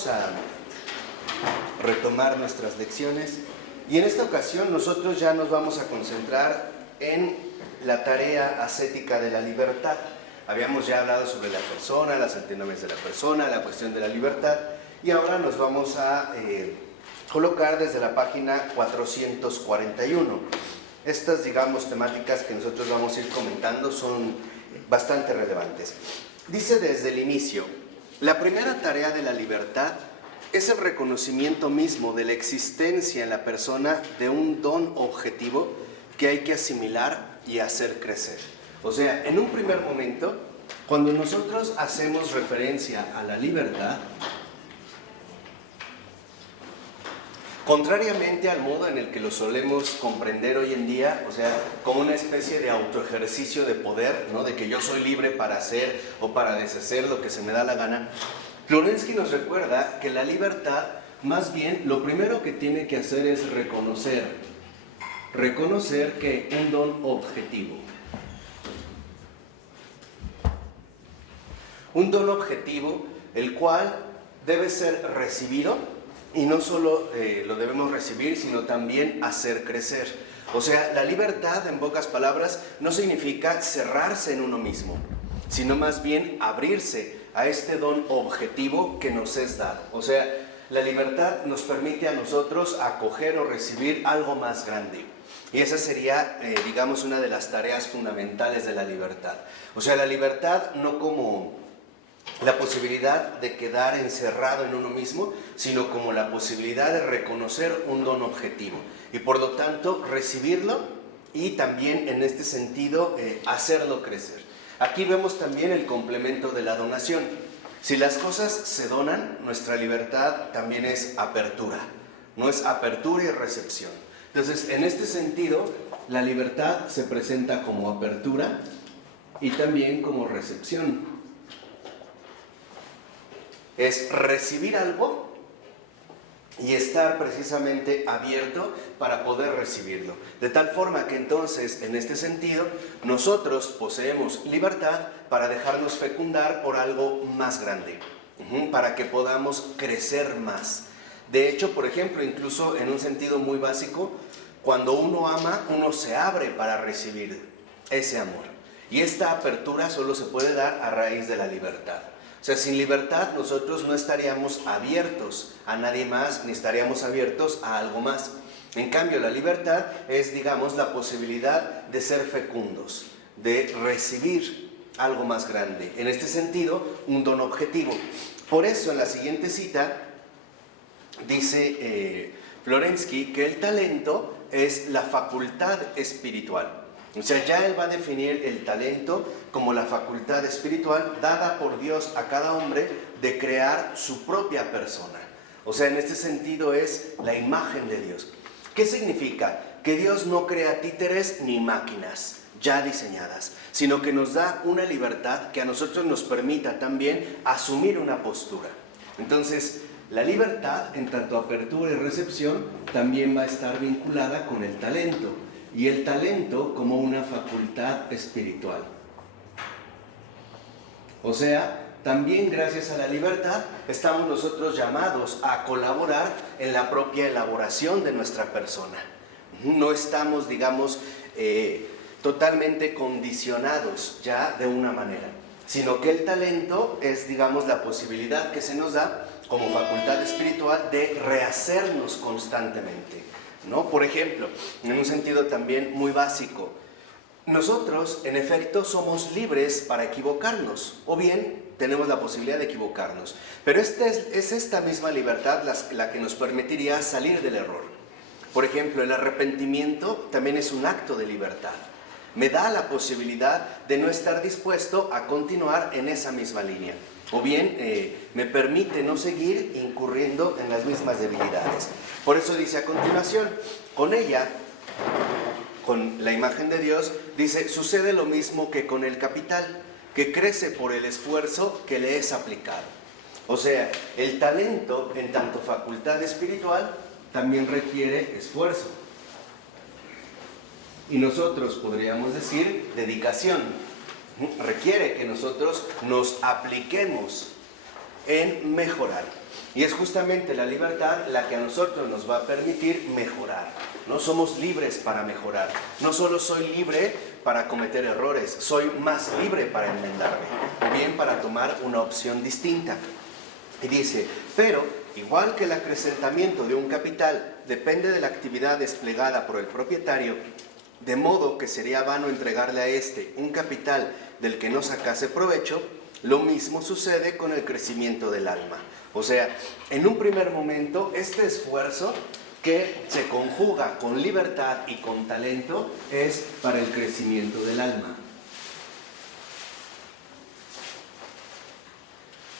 vamos a retomar nuestras lecciones y en esta ocasión nosotros ya nos vamos a concentrar en la tarea ascética de la libertad. Habíamos ya hablado sobre la persona, las antinomies de la persona, la cuestión de la libertad y ahora nos vamos a colocar desde la página 441. Estas, digamos, temáticas que nosotros vamos a ir comentando son bastante relevantes. Dice desde el inicio: la primera tarea de la libertad es el reconocimiento mismo de la existencia en la persona de un don objetivo que hay que asimilar y hacer crecer. O sea, en un primer momento, cuando nosotros hacemos referencia a la libertad, contrariamente al modo en el que lo solemos comprender hoy en día, o sea, como una especie de autoejercicio de poder, ¿no? De que yo soy libre para hacer o para deshacer lo que se me da la gana, Florensky nos recuerda que la libertad, más bien, lo primero que tiene que hacer es reconocer que un don objetivo, el cual debe ser recibido, y no solo lo debemos recibir, sino también hacer crecer. O sea, la libertad, en pocas palabras, no significa cerrarse en uno mismo, sino más bien abrirse a este don objetivo que nos es dado. O sea, la libertad nos permite a nosotros acoger o recibir algo más grande. Y esa sería, digamos, una de las tareas fundamentales de la libertad. O sea, la libertad no como la posibilidad de quedar encerrado en uno mismo, sino como la posibilidad de reconocer un don objetivo y por lo tanto recibirlo y también en este sentido hacerlo crecer. Aquí vemos también el complemento de la donación. Si las cosas se donan, nuestra libertad también es apertura, no es apertura y recepción. Entonces, en este sentido, la libertad se presenta como apertura y también como recepción. Es recibir algo y estar precisamente abierto para poder recibirlo. De tal forma que entonces, en este sentido, nosotros poseemos libertad para dejarnos fecundar por algo más grande, para que podamos crecer más. De hecho, por ejemplo, incluso en un sentido muy básico, cuando uno ama, uno se abre para recibir ese amor. Y esta apertura solo se puede dar a raíz de la libertad. O sea, sin libertad nosotros no estaríamos abiertos a nadie más, ni estaríamos abiertos a algo más. En cambio, la libertad es, digamos, la posibilidad de ser fecundos, de recibir algo más grande. En este sentido, un don objetivo. Por eso, en la siguiente cita, dice Florensky que el talento es la facultad espiritual. O sea, ya él va a definir el talento como la facultad espiritual dada por Dios a cada hombre de crear su propia persona. O sea, en este sentido es la imagen de Dios. ¿Qué significa? Que Dios no crea títeres ni máquinas ya diseñadas, sino que nos da una libertad que a nosotros nos permita también asumir una postura. Entonces, la libertad, en tanto apertura y recepción, también va a estar vinculada con el talento. Y el talento como una facultad espiritual. O sea, también gracias a la libertad estamos nosotros llamados a colaborar en la propia elaboración de nuestra persona. No estamos, digamos, totalmente condicionados ya de una manera, sino que el talento es, digamos, la posibilidad que se nos da como facultad espiritual de rehacernos constantemente, ¿no? Por ejemplo, en un sentido también muy básico, nosotros en efecto somos libres para equivocarnos, o bien tenemos la posibilidad de equivocarnos, pero es esta misma libertad la que nos permitiría salir del error. Por ejemplo, el arrepentimiento también es un acto de libertad. Me da la posibilidad de no estar dispuesto a continuar en esa misma línea. O bien me permite no seguir incurriendo en las mismas debilidades. Por eso dice a continuación, con ella, con la imagen de Dios, dice, sucede lo mismo que con el capital, que crece por el esfuerzo que le es aplicado. O sea, el talento, en tanto facultad espiritual, también requiere esfuerzo. Y nosotros podríamos decir dedicación. Requiere que nosotros nos apliquemos en mejorar. Y es justamente la libertad la que a nosotros nos va a permitir mejorar. No somos libres para mejorar. No solo soy libre para cometer errores, soy más libre para enmendarme, o bien para tomar una opción distinta. Y dice, pero igual que el acrecentamiento de un capital depende de la actividad desplegada por el propietario, de modo que sería vano entregarle a éste un capital del que no sacase provecho, lo mismo sucede con el crecimiento del alma. O sea, en un primer momento, este esfuerzo que se conjuga con libertad y con talento es para el crecimiento del alma.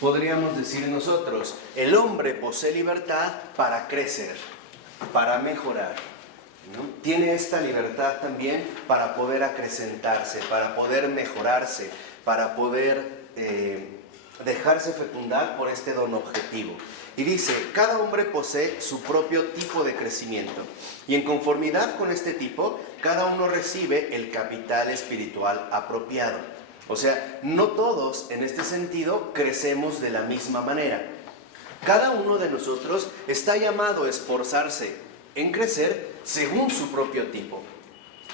Podríamos decir nosotros, el hombre posee libertad para crecer, para mejorar, ¿no? Tiene esta libertad también para poder acrecentarse, para poder mejorarse, para poder dejarse fecundar por este don objetivo. Y dice, cada hombre posee su propio tipo de crecimiento. Y en conformidad con este tipo, cada uno recibe el capital espiritual apropiado. O sea, no todos en este sentido crecemos de la misma manera. Cada uno de nosotros está llamado a esforzarse en crecer según su propio tipo.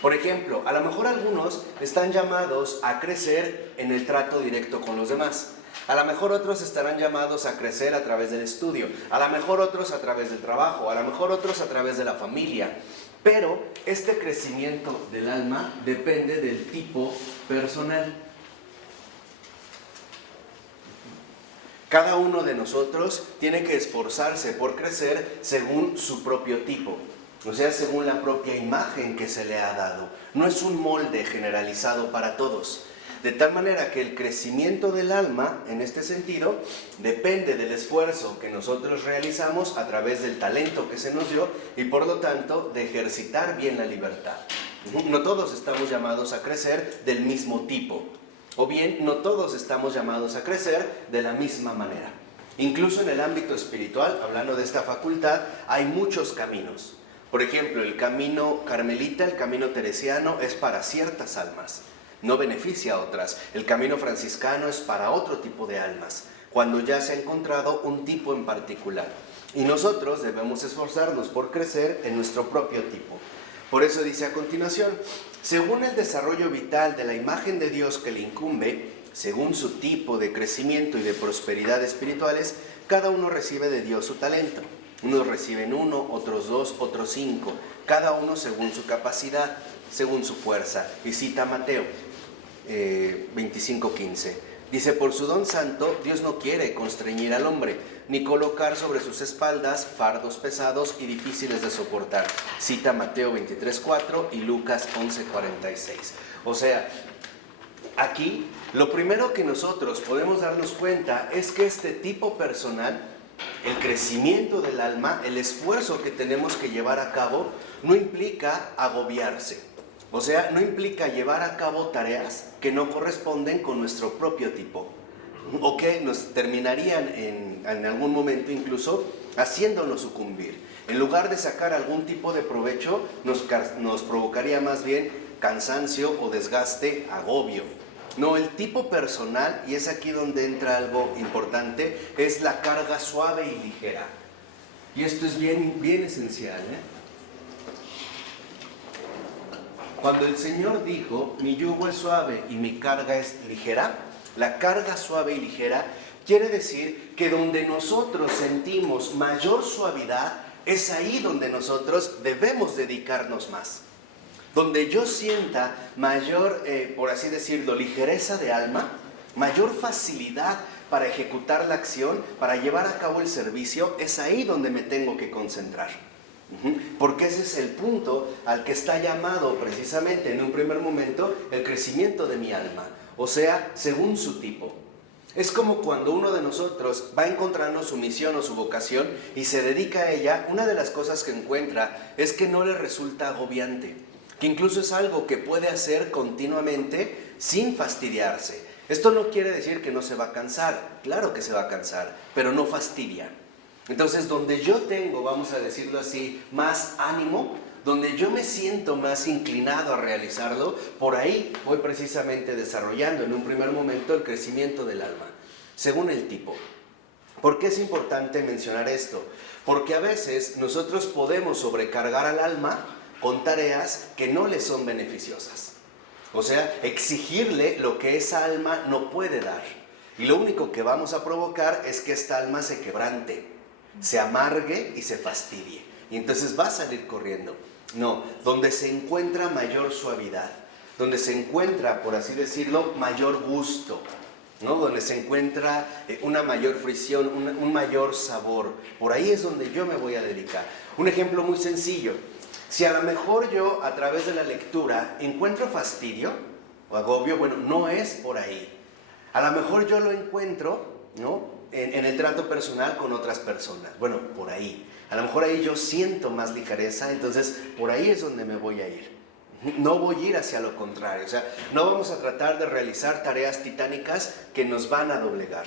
Por ejemplo, a lo mejor algunos están llamados a crecer en el trato directo con los demás. A lo mejor otros estarán llamados a crecer a través del estudio. A lo mejor otros a través del trabajo. A lo mejor otros a través de la familia. Pero este crecimiento del alma depende del tipo personal. Cada uno de nosotros tiene que esforzarse por crecer según su propio tipo. O sea, según la propia imagen que se le ha dado. No es un molde generalizado para todos. De tal manera que el crecimiento del alma, en este sentido, depende del esfuerzo que nosotros realizamos a través del talento que se nos dio y por lo tanto de ejercitar bien la libertad. No todos estamos llamados a crecer del mismo tipo. O bien, no todos estamos llamados a crecer de la misma manera. Incluso en el ámbito espiritual, hablando de esta facultad, hay muchos caminos. Por ejemplo, el camino carmelita, el camino teresiano es para ciertas almas, no beneficia a otras. El camino franciscano es para otro tipo de almas, cuando ya se ha encontrado un tipo en particular. Y nosotros debemos esforzarnos por crecer en nuestro propio tipo. Por eso dice a continuación, según el desarrollo vital de la imagen de Dios que le incumbe, según su tipo de crecimiento y de prosperidad espirituales, cada uno recibe de Dios su talento. Unos reciben 1, otros 2, otros 5, cada uno según su capacidad, según su fuerza. Y cita Mateo 25:15. Dice, por su don santo, Dios no quiere constreñir al hombre, ni colocar sobre sus espaldas fardos pesados y difíciles de soportar. Cita Mateo 23:4 y Lucas 11:46. O sea, aquí lo primero que nosotros podemos darnos cuenta es que este tipo personal, el crecimiento del alma, el esfuerzo que tenemos que llevar a cabo, no implica agobiarse. O sea, no implica llevar a cabo tareas que no corresponden con nuestro propio tipo. O que nos terminarían en algún momento incluso haciéndonos sucumbir. En lugar de sacar algún tipo de provecho, nos provocaría más bien cansancio o desgaste, agobio. No, el tipo personal, y es aquí donde entra algo importante, es la carga suave y ligera. Y esto es bien esencial, Cuando el Señor dijo, mi yugo es suave y mi carga es ligera, la carga suave y ligera quiere decir que donde nosotros sentimos mayor suavidad, es ahí donde nosotros debemos dedicarnos más. Donde yo sienta mayor, por así decirlo, ligereza de alma, mayor facilidad para ejecutar la acción, para llevar a cabo el servicio, es ahí donde me tengo que concentrar. Porque ese es el punto al que está llamado precisamente en un primer momento el crecimiento de mi alma, o sea, según su tipo. Es como cuando uno de nosotros va encontrando su misión o su vocación y se dedica a ella, una de las cosas que encuentra es que no le resulta agobiante, que incluso es algo que puede hacer continuamente sin fastidiarse. Esto no quiere decir que no se va a cansar, claro que se va a cansar, pero no fastidia. Entonces, donde yo tengo, vamos a decirlo así, más ánimo, donde yo me siento más inclinado a realizarlo, por ahí voy precisamente desarrollando en un primer momento el crecimiento del alma, según el tipo. ¿Por qué es importante mencionar esto? Porque a veces nosotros podemos sobrecargar al alma con tareas que no le son beneficiosas. O sea, exigirle lo que esa alma no puede dar. Y lo único que vamos a provocar es que esta alma se quebrante, se amargue y se fastidie. Y entonces va a salir corriendo. No, donde se encuentra mayor suavidad, donde se encuentra, por así decirlo, mayor gusto, ¿no? Donde se encuentra una mayor fricción, un mayor sabor. Por ahí es donde yo me voy a dedicar. Un ejemplo muy sencillo. Si a lo mejor yo, a través de la lectura, encuentro fastidio o agobio, bueno, no es por ahí. A lo mejor yo lo encuentro, ¿no?, en el trato personal con otras personas. Bueno, por ahí. A lo mejor ahí yo siento más ligereza, entonces por ahí es donde me voy a ir. No voy a ir hacia lo contrario. O sea, no vamos a tratar de realizar tareas titánicas que nos van a doblegar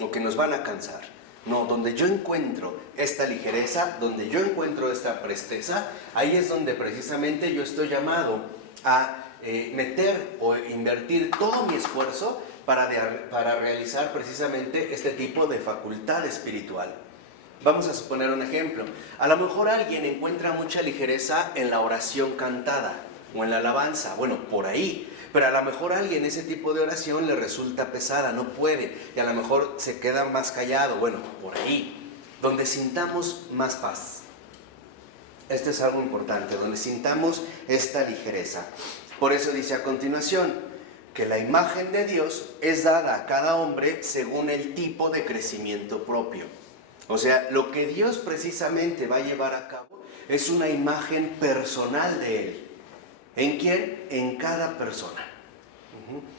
o que nos van a cansar. No, donde yo encuentro esta ligereza, donde yo encuentro esta presteza, ahí es donde precisamente yo estoy llamado a meter o invertir todo mi esfuerzo para realizar precisamente este tipo de facultad espiritual. Vamos a suponer un ejemplo. A lo mejor alguien encuentra mucha ligereza en la oración cantada o en la alabanza. Bueno, por ahí. Pero a lo mejor a alguien ese tipo de oración le resulta pesada, no puede. Y a lo mejor se queda más callado. Bueno, por ahí. Donde sintamos más paz. Esto es algo importante. Donde sintamos esta ligereza. Por eso dice a continuación que la imagen de Dios es dada a cada hombre según el tipo de crecimiento propio. O sea, lo que Dios precisamente va a llevar a cabo es una imagen personal de Él. ¿En quién? En cada persona.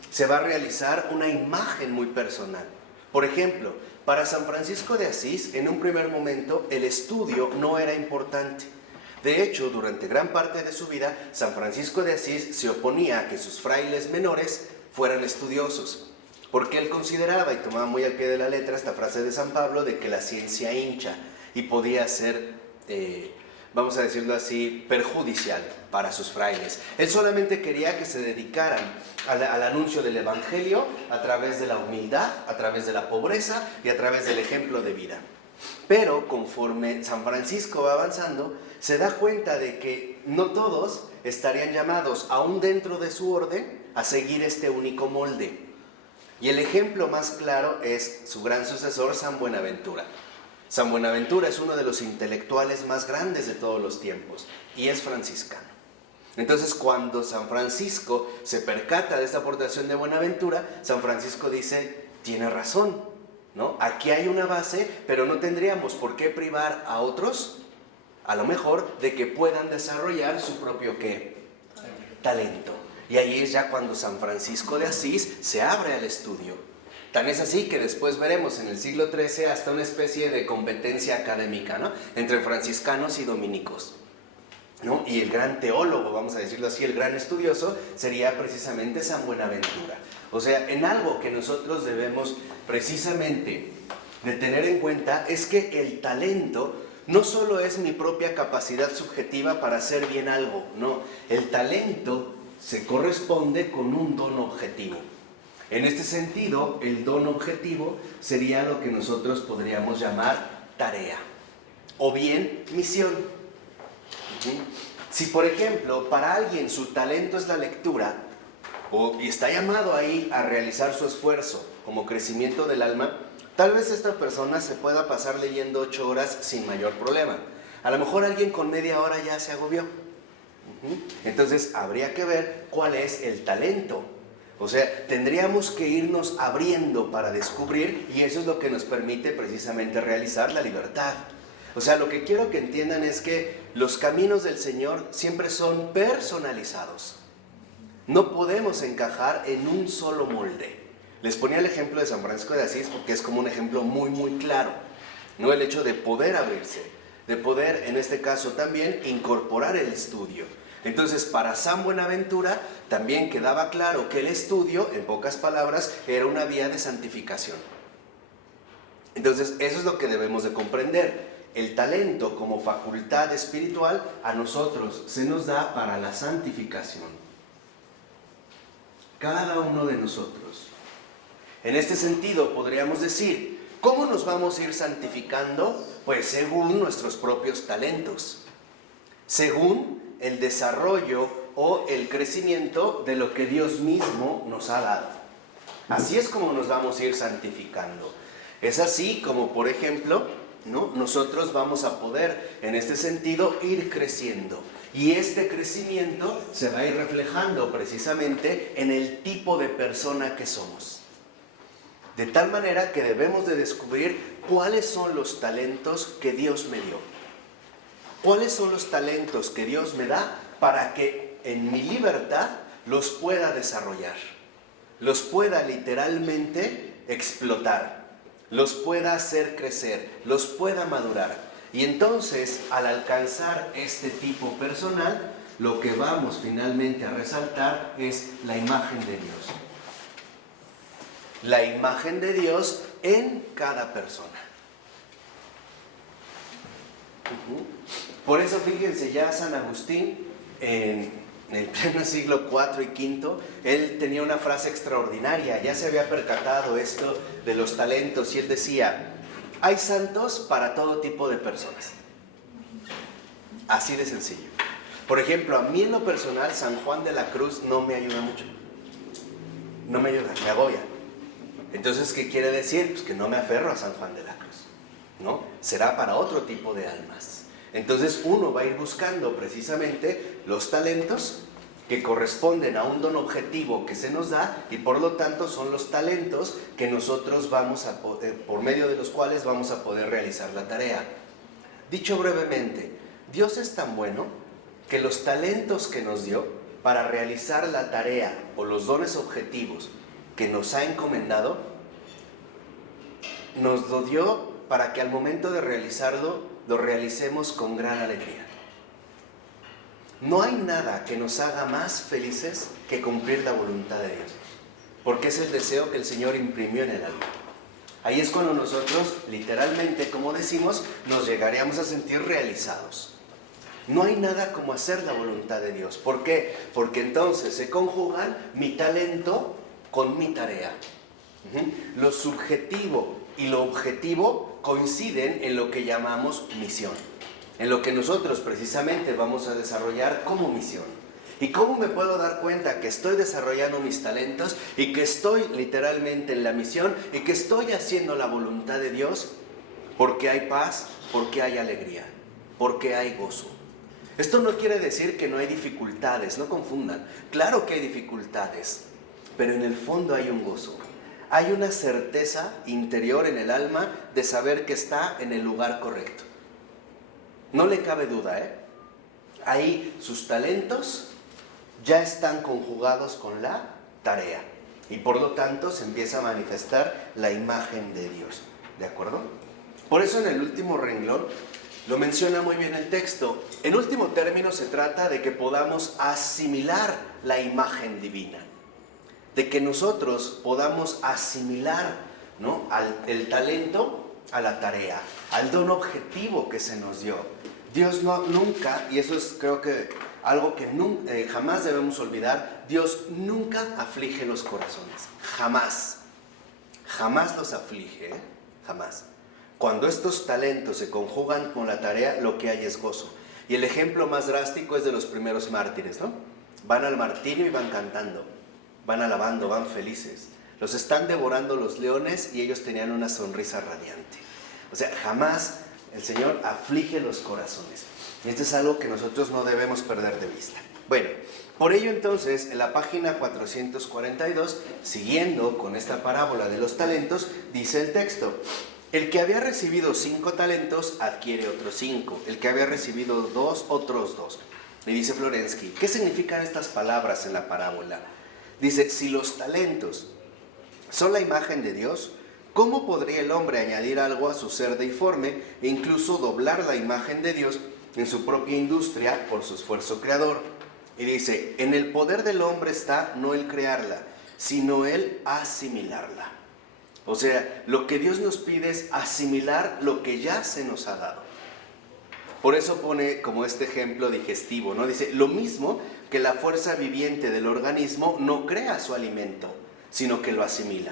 Se va a realizar una imagen muy personal. Por ejemplo, para San Francisco de Asís, en un primer momento, el estudio no era importante. De hecho, durante gran parte de su vida, San Francisco de Asís se oponía a que sus frailes menores fueran estudiosos, porque él consideraba y tomaba muy al pie de la letra esta frase de San Pablo de que la ciencia hincha y podía ser, vamos a decirlo así, perjudicial para sus frailes. Él solamente quería que se dedicaran al anuncio del Evangelio a través de la humildad, a través de la pobreza y a través del ejemplo de vida. Pero conforme San Francisco va avanzando, se da cuenta de que no todos estarían llamados, aún dentro de su orden, a seguir este único molde. Y el ejemplo más claro es su gran sucesor, San Buenaventura. San Buenaventura es uno de los intelectuales más grandes de todos los tiempos y es franciscano. Entonces, cuando San Francisco se percata de esta aportación de Buenaventura, San Francisco dice, tiene razón, ¿no? Aquí hay una base, pero no tendríamos por qué privar a otros, a lo mejor, de que puedan desarrollar su propio ¿qué? Talento. Y ahí es ya cuando San Francisco de Asís se abre al estudio. Tan es así que después veremos en el siglo XIII hasta una especie de competencia académica, ¿no?, entre franciscanos y dominicos, ¿no? Y el gran teólogo, vamos a decirlo así, el gran estudioso, sería precisamente San Buenaventura. O sea, en algo que nosotros debemos precisamente de tener en cuenta es que el talento no solo es mi propia capacidad subjetiva para hacer bien algo, no, el talento se corresponde con un don objetivo. En este sentido, el don objetivo sería lo que nosotros podríamos llamar tarea o bien misión. Si, por ejemplo, para alguien su talento es la lectura y está llamado ahí a realizar su esfuerzo como crecimiento del alma, tal vez esta persona se pueda pasar leyendo 8 horas sin mayor problema. A lo mejor alguien con media hora ya se agobió. Entonces habría que ver cuál es el talento. O sea, tendríamos que irnos abriendo para descubrir, y eso es lo que nos permite precisamente realizar la libertad. O sea, lo que quiero que entiendan es que los caminos del Señor siempre son personalizados. No podemos encajar en un solo molde. Les ponía el ejemplo de San Francisco de Asís porque es como un ejemplo muy, muy claro, ¿no? El hecho de poder abrirse, de poder, en este caso también, incorporar el estudio. Entonces, para San Buenaventura también quedaba claro que el estudio, en pocas palabras, era una vía de santificación. Entonces, eso es lo que debemos de comprender. El talento como facultad espiritual a nosotros se nos da para la santificación. Cada uno de nosotros. En este sentido, podríamos decir, ¿Cómo nos vamos a ir santificando? Pues según nuestros propios talentos, según el desarrollo o el crecimiento de lo que Dios mismo nos ha dado. Así es como nos vamos a ir santificando. Es así como, por ejemplo, ¿no?, nosotros vamos a poder, en este sentido, ir creciendo. Y este crecimiento se va a ir reflejando precisamente en el tipo de persona que somos. De tal manera que debemos de descubrir cuáles son los talentos que Dios me dio. ¿Cuáles son los talentos que Dios me da para que en mi libertad los pueda desarrollar? Los pueda literalmente explotar, los pueda hacer crecer, los pueda madurar. Y entonces, al alcanzar este tipo personal, lo que vamos finalmente a resaltar es la imagen de Dios. La imagen de Dios en cada persona. Por eso, fíjense, ya San Agustín, en el pleno siglo IV y V, él tenía una frase extraordinaria. Ya se había percatado esto de los talentos y él decía: hay santos para todo tipo de personas. Así de sencillo. Por ejemplo, a mí en lo personal, San Juan de la Cruz no me ayuda mucho. No me ayuda, me agobia. Entonces, ¿qué quiere decir? Pues que no me aferro a San Juan de la Cruz, ¿no? Será para otro tipo de almas. Entonces, uno va a ir buscando precisamente los talentos que corresponden a un don objetivo que se nos da, y por lo tanto son los talentos que nosotros vamos a poder, por medio de los cuales vamos a poder realizar la tarea. Dicho brevemente, Dios es tan bueno que los talentos que nos dio para realizar la tarea o los dones objetivos que nos ha encomendado, nos lo dio para que al momento de realizarlo, lo realicemos con gran alegría. No hay nada que nos haga más felices que cumplir la voluntad de Dios, porque es el deseo que el Señor imprimió en el alma. Ahí es cuando nosotros, literalmente, como decimos, nos llegaríamos a sentir realizados. No hay nada como hacer la voluntad de Dios. ¿Por qué? Porque entonces se conjugan mi talento con mi tarea. Lo subjetivo y lo objetivo coinciden en lo que llamamos misión, en lo que nosotros precisamente vamos a desarrollar como misión. ¿Y cómo me puedo dar cuenta que estoy desarrollando mis talentos y que estoy literalmente en la misión y que estoy haciendo la voluntad de Dios? Porque hay paz, porque hay alegría, porque hay gozo. Esto no quiere decir que no hay dificultades, no confundan. Claro que hay dificultades, pero en el fondo hay un gozo. Hay una certeza interior en el alma de saber que está en el lugar correcto. No le cabe duda, Ahí sus talentos ya están conjugados con la tarea. Y por lo tanto se empieza a manifestar la imagen de Dios. ¿De acuerdo? Por eso en el último renglón lo menciona muy bien el texto. En último término se trata de que podamos asimilar la imagen divina. De que nosotros podamos asimilar, ¿no?, el talento a la tarea, al don objetivo que se nos dio. Dios nunca, y eso es creo que algo que jamás debemos olvidar, Dios nunca aflige los corazones. Jamás. Jamás los aflige, jamás. Cuando estos talentos se conjugan con la tarea, lo que hay es gozo. Y el ejemplo más drástico es de los primeros mártires, ¿no? Van al martirio y van cantando. Van alabando, van felices. Los están devorando los leones y ellos tenían una sonrisa radiante. O sea, jamás el Señor aflige los corazones. Y esto es algo que nosotros no debemos perder de vista. Bueno, por ello entonces, en la página 442, siguiendo con esta parábola de los talentos, dice el texto: el que había recibido 5 talentos adquiere otros 5. El que había recibido 2, otros 2. Y dice Florensky, ¿qué significan estas palabras en la parábola? Dice, si los talentos son la imagen de Dios, ¿cómo podría el hombre añadir algo a su ser deiforme e incluso doblar la imagen de Dios en su propia industria por su esfuerzo creador? Y dice, en el poder del hombre está no el crearla, sino el asimilarla. O sea, lo que Dios nos pide es asimilar lo que ya se nos ha dado. Por eso pone como este ejemplo digestivo, ¿no? Dice, lo mismo que la fuerza viviente del organismo no crea su alimento, sino que lo asimila.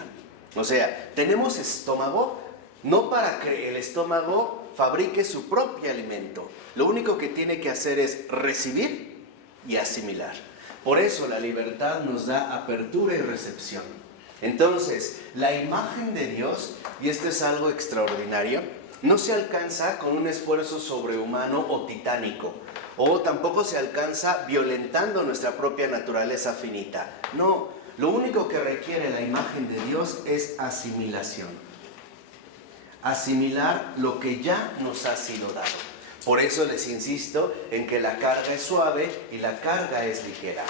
O sea, tenemos estómago no para que el estómago fabrique su propio alimento. Lo único que tiene que hacer es recibir y asimilar. Por eso la libertad nos da apertura y recepción. Entonces, la imagen de Dios, y esto es algo extraordinario, no se alcanza con un esfuerzo sobrehumano o titánico, o tampoco se alcanza violentando nuestra propia naturaleza finita. No, lo único que requiere la imagen de Dios es asimilación. Asimilar lo que ya nos ha sido dado. Por eso les insisto en que la carga es suave y la carga es ligera.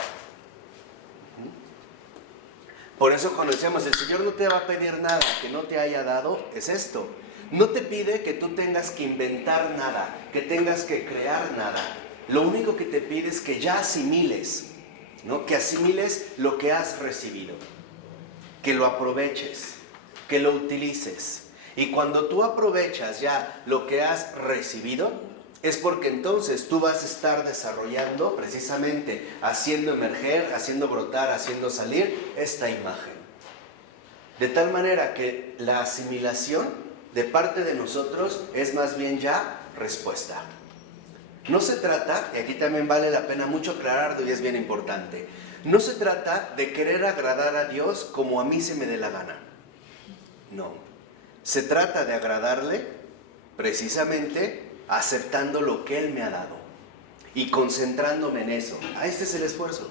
Por eso cuando decimos, el Señor no te va a pedir nada que no te haya dado, es esto. No te pide que tú tengas que inventar nada, que tengas que crear nada. Lo único que te pide es que ya asimiles, ¿no? Que asimiles lo que has recibido, que lo aproveches, que lo utilices. Y cuando tú aprovechas ya lo que has recibido, es porque entonces tú vas a estar desarrollando, precisamente haciendo emerger, haciendo brotar, haciendo salir esta imagen. De tal manera que la asimilación de parte de nosotros es más bien ya respuesta. No se trata, y aquí también vale la pena mucho aclararlo y es bien importante, no se trata de querer agradar a Dios como a mí se me dé la gana. No. Se trata de agradarle precisamente aceptando lo que Él me ha dado y concentrándome en eso. Este es el esfuerzo.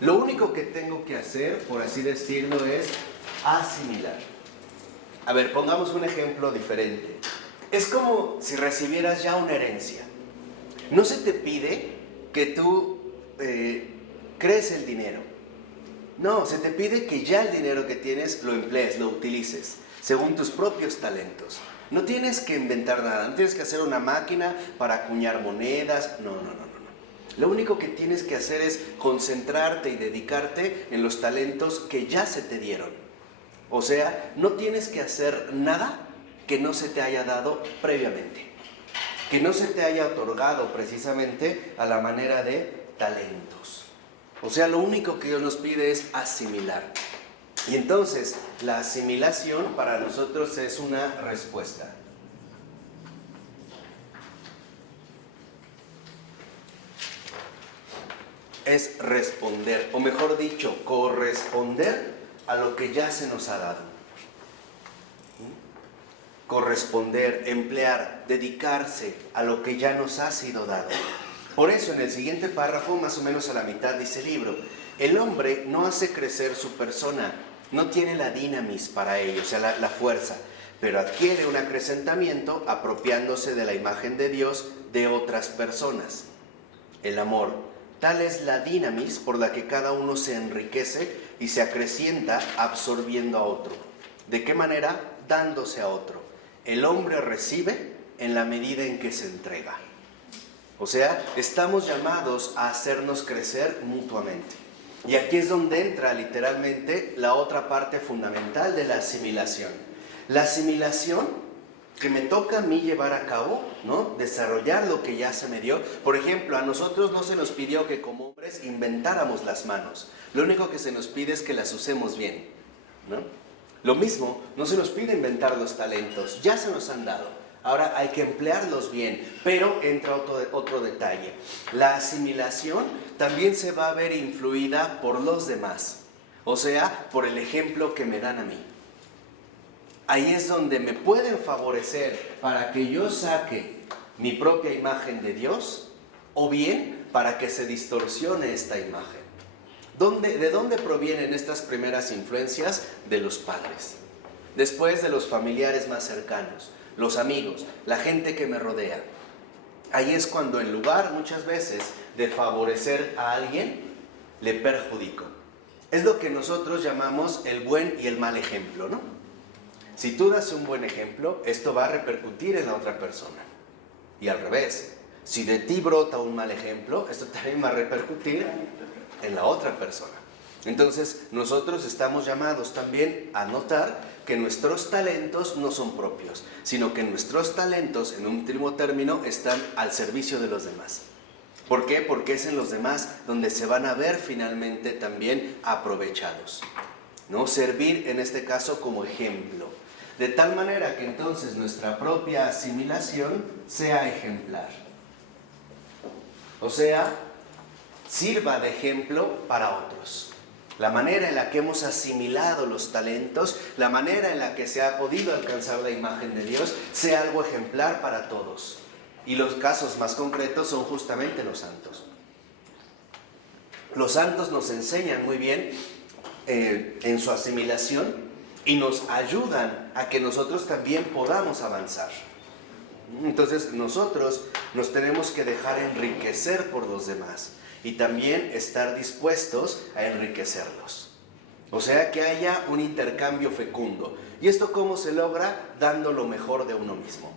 Lo único que tengo que hacer, por así decirlo, es asimilar. A ver, pongamos un ejemplo diferente. Es como si recibieras ya una herencia. No se te pide que tú crees el dinero. No, se te pide que ya el dinero que tienes lo emplees, lo utilices, según tus propios talentos. No tienes que inventar nada, no tienes que hacer una máquina para acuñar monedas. No. Lo único que tienes que hacer es concentrarte y dedicarte en los talentos que ya se te dieron. O sea, no tienes que hacer nada que no se te haya dado previamente, que no se te haya otorgado precisamente a la manera de talentos. O sea, lo único que Dios nos pide es asimilar. Y entonces, la asimilación para nosotros es una respuesta. Es responder, o mejor dicho, corresponder a lo que ya se nos ha dado. Corresponder, emplear, dedicarse a lo que ya nos ha sido dado. Por eso en el siguiente párrafo, más o menos a la mitad, dice el libro: el hombre no hace crecer su persona, no tiene la dinamis para ello, o sea, la fuerza, pero adquiere un acrecentamiento apropiándose de la imagen de Dios de otras personas. El amor, tal es la dinamis por la que cada uno se enriquece y se acrecienta absorbiendo a otro. ¿De qué manera? Dándose a otro. El hombre recibe en la medida en que se entrega. O sea, estamos llamados a hacernos crecer mutuamente. Y aquí es donde entra literalmente la otra parte fundamental de la asimilación. La asimilación que me toca a mí llevar a cabo, ¿no? Desarrollar lo que ya se me dio. Por ejemplo, a nosotros no se nos pidió que como hombres inventáramos las manos. Lo único que se nos pide es que las usemos bien, ¿no? Lo mismo, no se nos pide inventar los talentos, ya se nos han dado. Ahora hay que emplearlos bien, pero entra otro detalle. La asimilación también se va a ver influida por los demás, o sea, por el ejemplo que me dan a mí. Ahí es donde me pueden favorecer para que yo saque mi propia imagen de Dios, o bien para que se distorsione esta imagen. ¿De dónde provienen estas primeras influencias? De los padres. Después de los familiares más cercanos, los amigos, la gente que me rodea. Ahí es cuando en lugar muchas veces de favorecer a alguien, le perjudico. Es lo que nosotros llamamos el buen y el mal ejemplo, ¿no? Si tú das un buen ejemplo, esto va a repercutir en la otra persona. Y al revés, si de ti brota un mal ejemplo, esto también va a repercutir en la otra persona. Entonces, nosotros estamos llamados también a notar que nuestros talentos no son propios, sino que nuestros talentos, en último término, están al servicio de los demás. ¿Por qué? Porque es en los demás donde se van a ver finalmente también aprovechados, ¿no? Servir en este caso como ejemplo. de tal manera que entonces nuestra propia asimilación sea ejemplar. O sea, sirva de ejemplo para otros. La manera en la que hemos asimilado los talentos, la manera en la que se ha podido alcanzar la imagen de Dios, sea algo ejemplar para todos. Y los casos más concretos son justamente los santos. Los santos nos enseñan muy bien en su asimilación y nos ayudan a que nosotros también podamos avanzar. Entonces nosotros nos tenemos que dejar enriquecer por los demás y también estar dispuestos a enriquecerlos. O sea, que haya un intercambio fecundo. ¿Y esto cómo se logra? Dando lo mejor de uno mismo.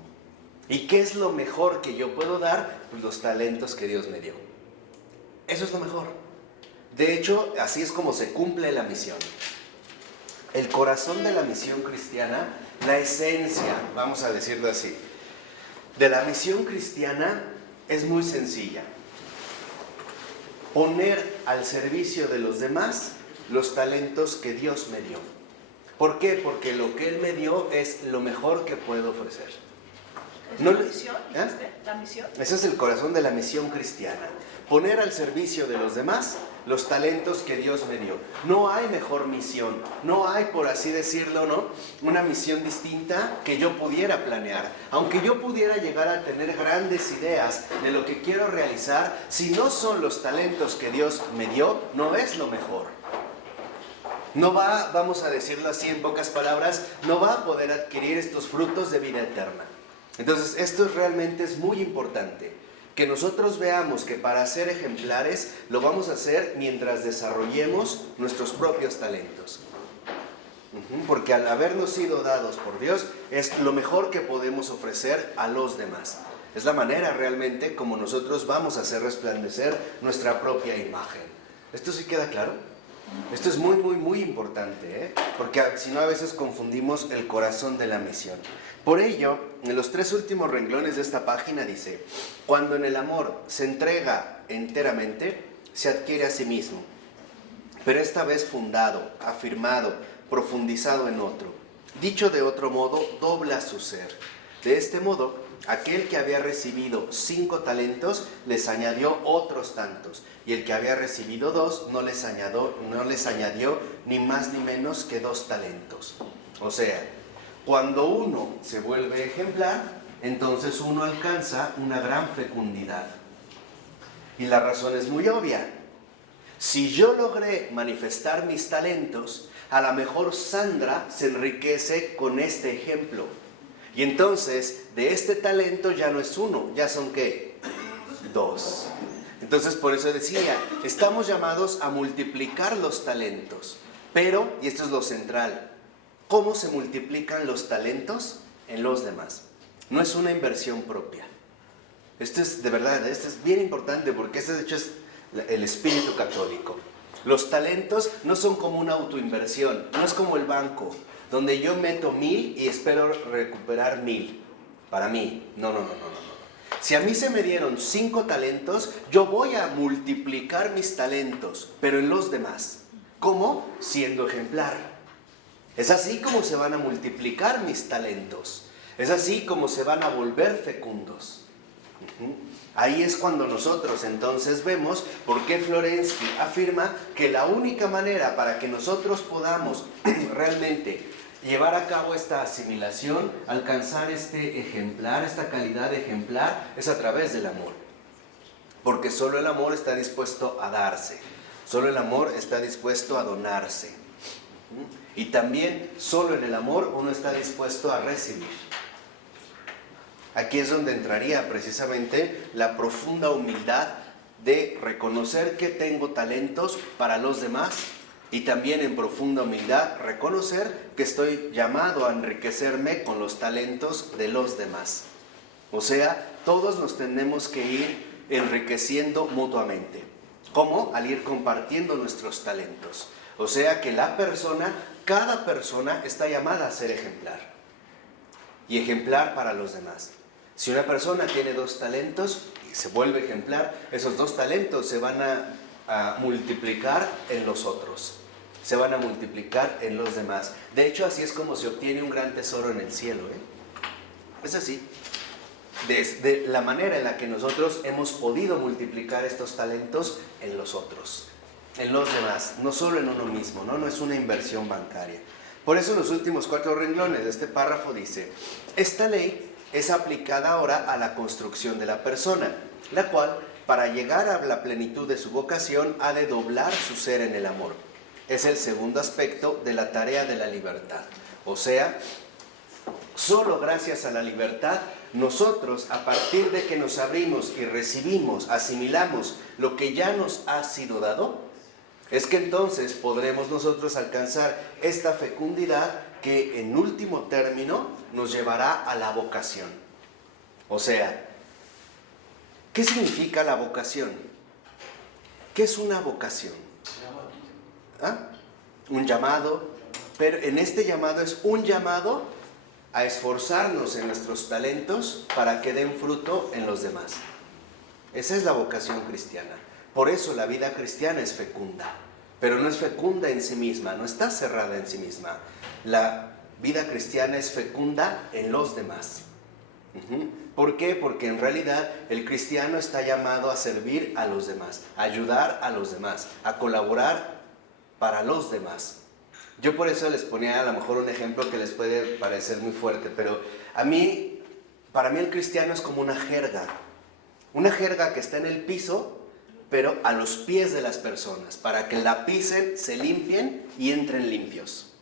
¿Y qué es lo mejor que yo puedo dar? Pues los talentos que Dios me dio. Eso es lo mejor. De hecho, así es como se cumple la misión. El corazón de la misión cristiana, la esencia, vamos a decirlo así, de la misión cristiana es muy sencilla. Poner al servicio de los demás los talentos que Dios me dio. ¿Por qué? Porque lo que Él me dio es lo mejor que puedo ofrecer. ¿Es la misión? ¿La misión? Ese es el corazón de la misión cristiana. Poner al servicio de los demás los talentos que Dios me dio. No hay mejor misión, no hay, por así decirlo, ¿no?, una misión distinta que yo pudiera planear. Aunque yo pudiera llegar a tener grandes ideas de lo que quiero realizar, si no son los talentos que Dios me dio, no es lo mejor. No va, vamos a decirlo así en pocas palabras, no va a poder adquirir estos frutos de vida eterna. Entonces, esto realmente es muy importante. Que nosotros veamos que para ser ejemplares lo vamos a hacer mientras desarrollemos nuestros propios talentos. Porque al habernos sido dados por Dios es lo mejor que podemos ofrecer a los demás. Es la manera realmente como nosotros vamos a hacer resplandecer nuestra propia imagen. ¿Esto sí queda claro? Esto es muy, muy, muy importante, porque si no a veces confundimos el corazón de la misión. Por ello, en los 3 últimos renglones de esta página dice: cuando en el amor se entrega enteramente, se adquiere a sí mismo, pero esta vez fundado, afirmado, profundizado en otro. Dicho de otro modo, dobla su ser. De este modo, aquel que había recibido 5 talentos les añadió otros tantos, y el que había recibido 2 no les añadió ni más ni menos que 2 talentos. O sea, cuando uno se vuelve ejemplar, entonces uno alcanza una gran fecundidad. Y la razón es muy obvia. Si yo logré manifestar mis talentos, a lo mejor Sandra se enriquece con este ejemplo. Y entonces, de este talento ya no es 1, ya son ¿qué? 2. Entonces, por eso decía, estamos llamados a multiplicar los talentos. Pero, y esto es lo central, ¿cómo se multiplican los talentos? En los demás. No es una inversión propia. Esto es, de verdad, esto es bien importante porque este de hecho es el espíritu católico. Los talentos no son como una autoinversión, no es como el banco, donde yo meto 1000 y espero recuperar 1000 para mí. No. Si a mí se me dieron 5 talentos, yo voy a multiplicar mis talentos, pero en los demás. ¿Cómo? Siendo ejemplar. Es así como se van a multiplicar mis talentos. Es así como se van a volver fecundos. Ahí es cuando nosotros entonces vemos por qué Florensky afirma que la única manera para que nosotros podamos realmente llevar a cabo esta asimilación, alcanzar este ejemplar, esta calidad de ejemplar, es a través del amor. Porque solo el amor está dispuesto a darse, solo el amor está dispuesto a donarse. Y también solo en el amor uno está dispuesto a recibir. Aquí es donde entraría precisamente la profunda humildad de reconocer que tengo talentos para los demás y también en profunda humildad reconocer que estoy llamado a enriquecerme con los talentos de los demás. O sea, todos nos tenemos que ir enriqueciendo mutuamente. ¿Cómo? Al ir compartiendo nuestros talentos. O sea que cada persona está llamada a ser ejemplar. Y ejemplar para los demás. Si una persona tiene 2 talentos y se vuelve ejemplar, esos 2 talentos se van a multiplicar en los otros. se van a multiplicar en los demás. De hecho, así es como se obtiene un gran tesoro en el cielo, Es así. De la manera en la que nosotros hemos podido multiplicar estos talentos en los otros, en los demás, no solo en uno mismo, no es una inversión bancaria. Por eso en los últimos 4 renglones de este párrafo dice: esta ley es aplicada ahora a la construcción de la persona, la cual, para llegar a la plenitud de su vocación, ha de doblar su ser en el amor. Es el segundo aspecto de la tarea de la libertad. O sea, solo gracias a la libertad, nosotros, a partir de que nos abrimos y recibimos, asimilamos lo que ya nos ha sido dado, es que entonces podremos nosotros alcanzar esta fecundidad que en último término nos llevará a la vocación. O sea, ¿qué significa la vocación? ¿Qué es una vocación? Un llamado, pero en este llamado es un llamado a esforzarnos en nuestros talentos para que den fruto en los demás. Esa es la vocación cristiana. Por eso la vida cristiana es fecunda, pero no es fecunda en sí misma, no está cerrada en sí misma. La vida cristiana es fecunda en los demás. ¿Por qué? Porque en realidad el cristiano está llamado a servir a los demás, a ayudar a los demás, a colaborar para los demás. Yo por eso les ponía a lo mejor un ejemplo que les puede parecer muy fuerte, pero para mí el cristiano es como una jerga que está en el piso, pero a los pies de las personas, para que la pisen, se limpien y entren limpios.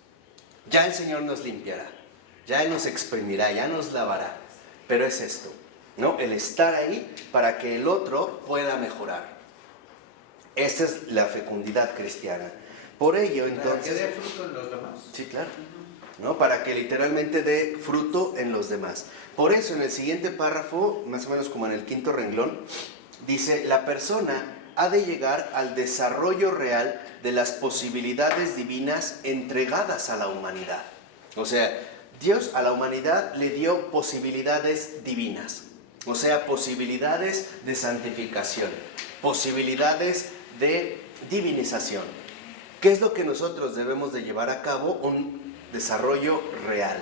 Ya el Señor nos limpiará, ya Él nos exprimirá, ya nos lavará, pero es esto, ¿no? El estar ahí para que el otro pueda mejorar. Esta es la fecundidad cristiana. Por ello, entonces... ¿Para que dé fruto en los demás? Sí, claro. ¿No? Para que literalmente dé fruto en los demás. Por eso, en el siguiente párrafo, más o menos como en el 5.º renglón, dice: la persona ha de llegar al desarrollo real de las posibilidades divinas entregadas a la humanidad. O sea, Dios a la humanidad le dio posibilidades divinas. O sea, posibilidades de santificación, posibilidades de divinización. ¿Qué es lo que nosotros debemos de llevar a cabo? Un desarrollo real,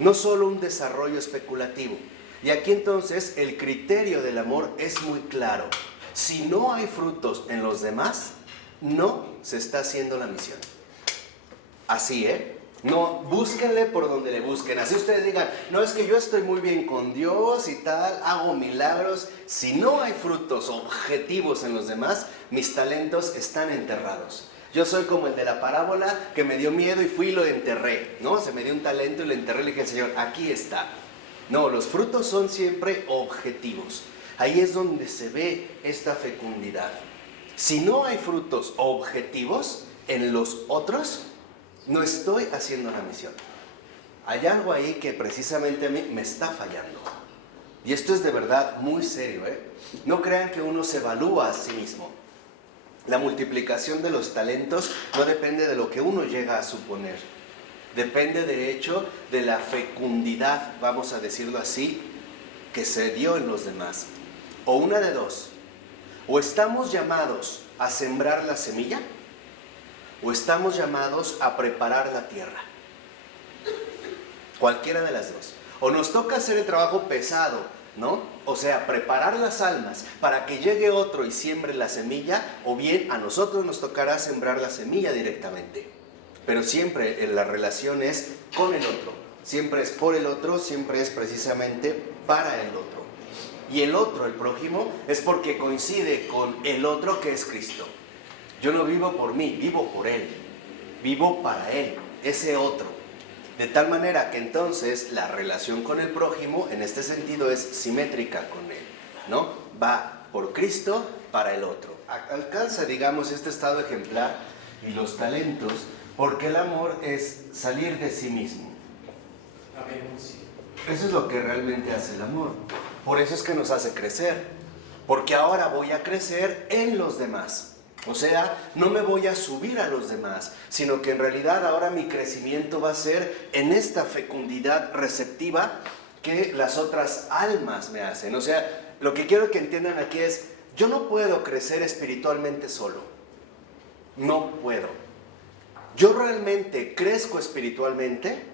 no solo un desarrollo especulativo. Y aquí entonces el criterio del amor es muy claro. Si no hay frutos en los demás, no se está haciendo la misión. Así, No, búsquenle por donde le busquen. Así ustedes digan: no, es que yo estoy muy bien con Dios y tal, hago milagros. Si no hay frutos objetivos en los demás, mis talentos están enterrados. Yo soy como el de la parábola que me dio miedo y fui y lo enterré, ¿no? Se me dio un talento y lo enterré y le dije al Señor: aquí está. No, los frutos son siempre objetivos. Ahí es donde se ve esta fecundidad. Si no hay frutos objetivos en los otros, no estoy haciendo la misión. Hay algo ahí que precisamente a mí me está fallando. Y esto es de verdad muy serio, No crean que uno se evalúa a sí mismo. La multiplicación de los talentos no depende de lo que uno llega a suponer. Depende de hecho de la fecundidad, vamos a decirlo así, que se dio en los demás. O una de dos: o estamos llamados a sembrar la semilla, o estamos llamados a preparar la tierra. Cualquiera de las dos. O nos toca hacer el trabajo pesado, ¿no? O sea, preparar las almas para que llegue otro y siembre la semilla, o bien a nosotros nos tocará sembrar la semilla directamente. Pero siempre la relación es con el otro, siempre es por el otro, siempre es precisamente para el otro. Y el otro, el prójimo, es porque coincide con el otro que es Cristo. Yo no vivo por mí, vivo por Él, vivo para Él, ese otro. De tal manera que entonces la relación con el prójimo en este sentido es simétrica con Él, ¿no? Va por Cristo para el otro. Alcanza, digamos, este estado ejemplar y los talentos, porque el amor es salir de sí mismo. Eso es lo que realmente hace el amor. Por eso es que nos hace crecer, porque ahora voy a crecer en los demás. O sea, no me voy a subir a los demás, sino que en realidad ahora mi crecimiento va a ser en esta fecundidad receptiva que las otras almas me hacen. O sea, lo que quiero que entiendan aquí es: yo no puedo crecer espiritualmente solo. No puedo. Yo realmente crezco espiritualmente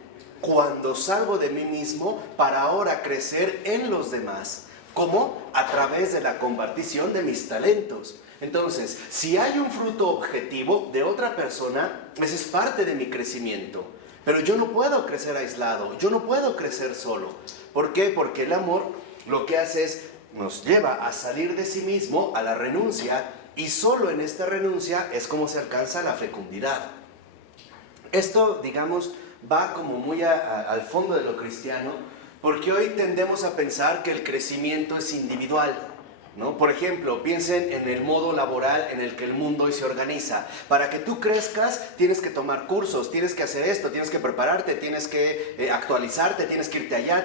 cuando salgo de mí mismo para ahora crecer en los demás. ¿Cómo? A través de la compartición de mis talentos. Entonces, si hay un fruto objetivo de otra persona, ese es parte de mi crecimiento. Pero yo no puedo crecer aislado, yo no puedo crecer solo. ¿Por qué? Porque el amor lo que hace es, nos lleva a salir de sí mismo, a la renuncia, y solo en esta renuncia es como se alcanza la fecundidad. Esto, digamos, va como muy al fondo de lo cristiano, porque hoy tendemos a pensar que el crecimiento es individual, ¿no? Por ejemplo, piensen en el modo laboral en el que el mundo hoy se organiza. Para que tú crezcas, tienes que tomar cursos, tienes que hacer esto, tienes que prepararte, tienes que actualizarte, tienes que irte allá,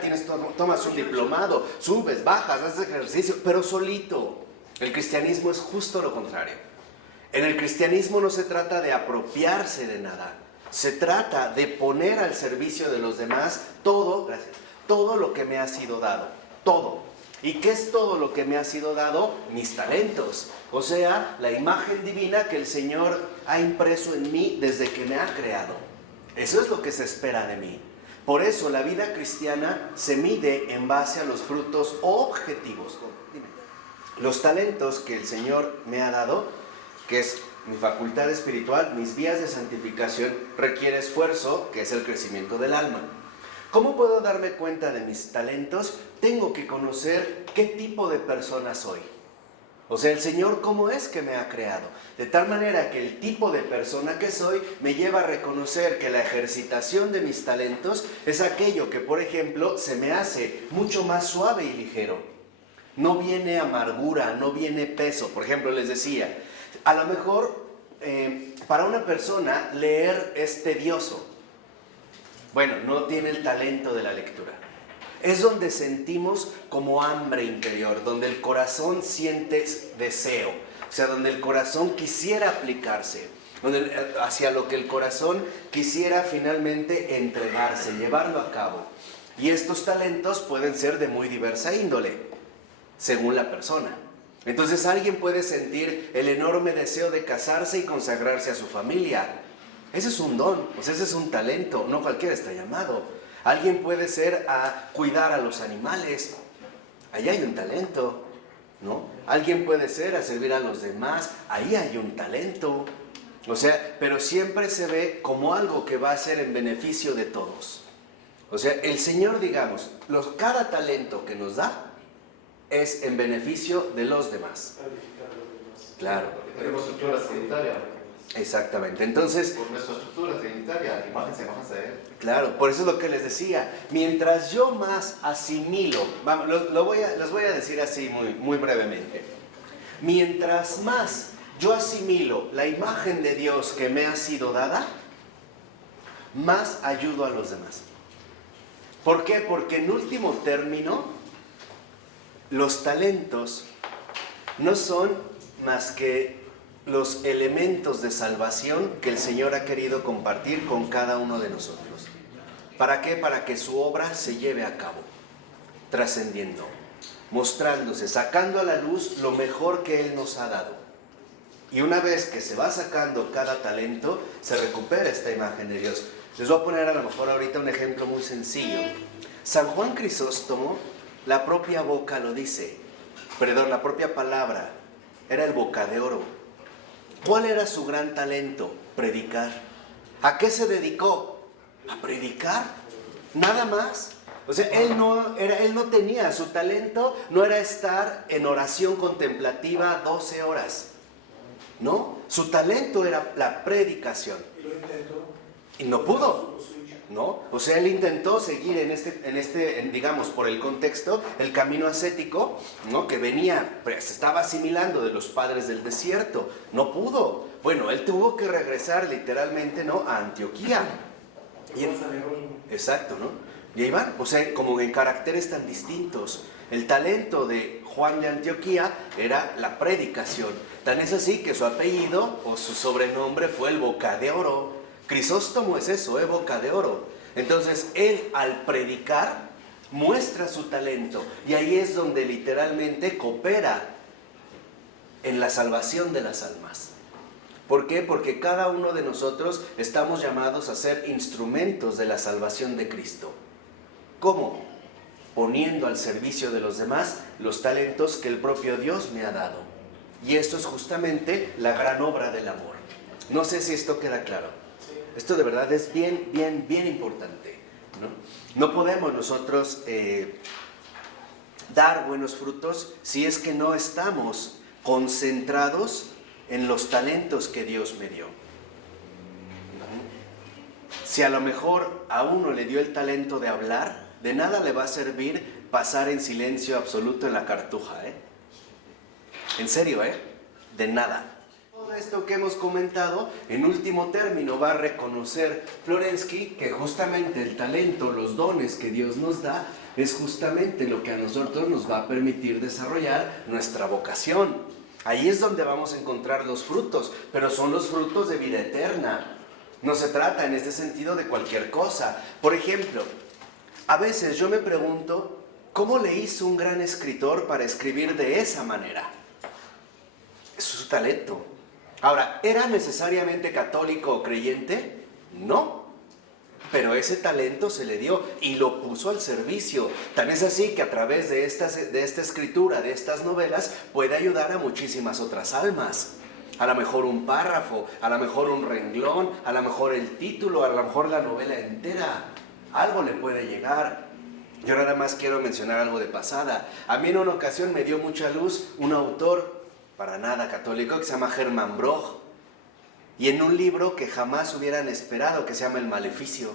tomas un diplomado, subes, bajas, haces ejercicio, pero solito. El cristianismo es justo lo contrario. En el cristianismo no se trata de apropiarse de nada, se trata de poner al servicio de los demás todo lo que me ha sido dado, todo. ¿Y qué es todo lo que me ha sido dado? Mis talentos, o sea, la imagen divina que el Señor ha impreso en mí desde que me ha creado. Eso es lo que se espera de mí. Por eso la vida cristiana se mide en base a los frutos objetivos. Los talentos que el Señor me ha dado, que es mi facultad espiritual, mis vías de santificación, requiere esfuerzo, que es el crecimiento del alma. ¿Cómo puedo darme cuenta de mis talentos? Tengo que conocer qué tipo de persona soy. O sea, el Señor, ¿cómo es que me ha creado? De tal manera que el tipo de persona que soy me lleva a reconocer que la ejercitación de mis talentos es aquello que, por ejemplo, se me hace mucho más suave y ligero. No viene amargura, no viene peso. Por ejemplo, les decía, a lo mejor para una persona leer es tedioso. Bueno, no tiene el talento de la lectura. Es donde sentimos como hambre interior, donde el corazón siente deseo, o sea, donde el corazón quisiera aplicarse, hacia lo que el corazón quisiera finalmente entregarse, llevarlo a cabo. Y estos talentos pueden ser de muy diversa índole, según la persona. Entonces alguien puede sentir el enorme deseo de casarse y consagrarse a su familia. Ese es un don, o sea, ese es un talento, no cualquiera está llamado. Alguien puede ser a cuidar a los animales, ahí hay un talento, ¿no? Alguien puede ser a servir a los demás, ahí hay un talento. O sea, pero siempre se ve como algo que va a ser en beneficio de todos. O sea, el Señor, digamos, cada talento que nos da es en beneficio de los demás. Claro. Porque tenemos estructuras sanitarias. Exactamente, entonces... Por nuestra estructura trinitaria, imagen semejanza de Él. Claro, por eso es lo que les decía. Mientras yo más asimilo, les voy a decir así muy brevemente. Mientras más yo asimilo la imagen de Dios que me ha sido dada, más ayudo a los demás. ¿Por qué? Porque en último término, los talentos no son más que los elementos de salvación que el Señor ha querido compartir con cada uno de nosotros. ¿Para qué? Para que su obra se lleve a cabo, trascendiendo, mostrándose, sacando a la luz lo mejor que Él nos ha dado. Y una vez que se va sacando cada talento, se recupera esta imagen de Dios. Les voy a poner a lo mejor ahorita un ejemplo muy sencillo. San Juan Crisóstomo, la propia boca lo dice, la propia palabra, era el boca de oro. ¿Cuál era su gran talento? Predicar. ¿A qué se dedicó? A predicar. Nada más. O sea, él no tenía, su talento no era estar en oración contemplativa 12 horas. No, su talento era la predicación. Y lo intentó. Y no pudo. ¿No? O sea, él intentó seguir digamos, por el contexto, el camino ascético, ¿no? Que venía, se estaba asimilando de los padres del desierto. No pudo. Bueno, él tuvo que regresar literalmente, ¿no? A Antioquía. Exacto, ¿no? Y ahí van, o sea, como en caracteres tan distintos. El talento de Juan de Antioquía era la predicación. Tan es así que su apellido o su sobrenombre fue el boca de oro. Crisóstomo es eso, boca de oro. Entonces, él al predicar muestra su talento y ahí es donde literalmente coopera en la salvación de las almas. ¿Por qué? Porque cada uno de nosotros estamos llamados a ser instrumentos de la salvación de Cristo. ¿Cómo? Poniendo al servicio de los demás los talentos que el propio Dios me ha dado. Y esto es justamente la gran obra del amor. No sé si esto queda claro. Esto de verdad es bien importante, ¿no? No podemos nosotros dar buenos frutos si es que no estamos concentrados en los talentos que Dios me dio. Si a lo mejor a uno le dio el talento de hablar, de nada le va a servir pasar en silencio absoluto en la cartuja, ¿eh? En serio, ¿eh? De nada. Todo esto que hemos comentado, en último término, va a reconocer Florensky que justamente el talento, los dones que Dios nos da, es justamente lo que a nosotros nos va a permitir desarrollar nuestra vocación. Ahí es donde vamos a encontrar los frutos, pero son los frutos de vida eterna. No se trata en este sentido de cualquier cosa. Por ejemplo, a veces yo me pregunto, ¿cómo le hizo un gran escritor para escribir de esa manera? Es su talento. Ahora, ¿era necesariamente católico o creyente? No. Pero ese talento se le dio y lo puso al servicio. Tan es así que a través de esta escritura, de estas novelas, puede ayudar a muchísimas otras almas. A lo mejor un párrafo, a lo mejor un renglón, a lo mejor el título, a lo mejor la novela entera. Algo le puede llegar. Yo nada más quiero mencionar algo de pasada. A mí en una ocasión me dio mucha luz un autor, para nada católico, que se llama Hermann Broch. Y en un libro que jamás hubieran esperado, que se llama El Maleficio.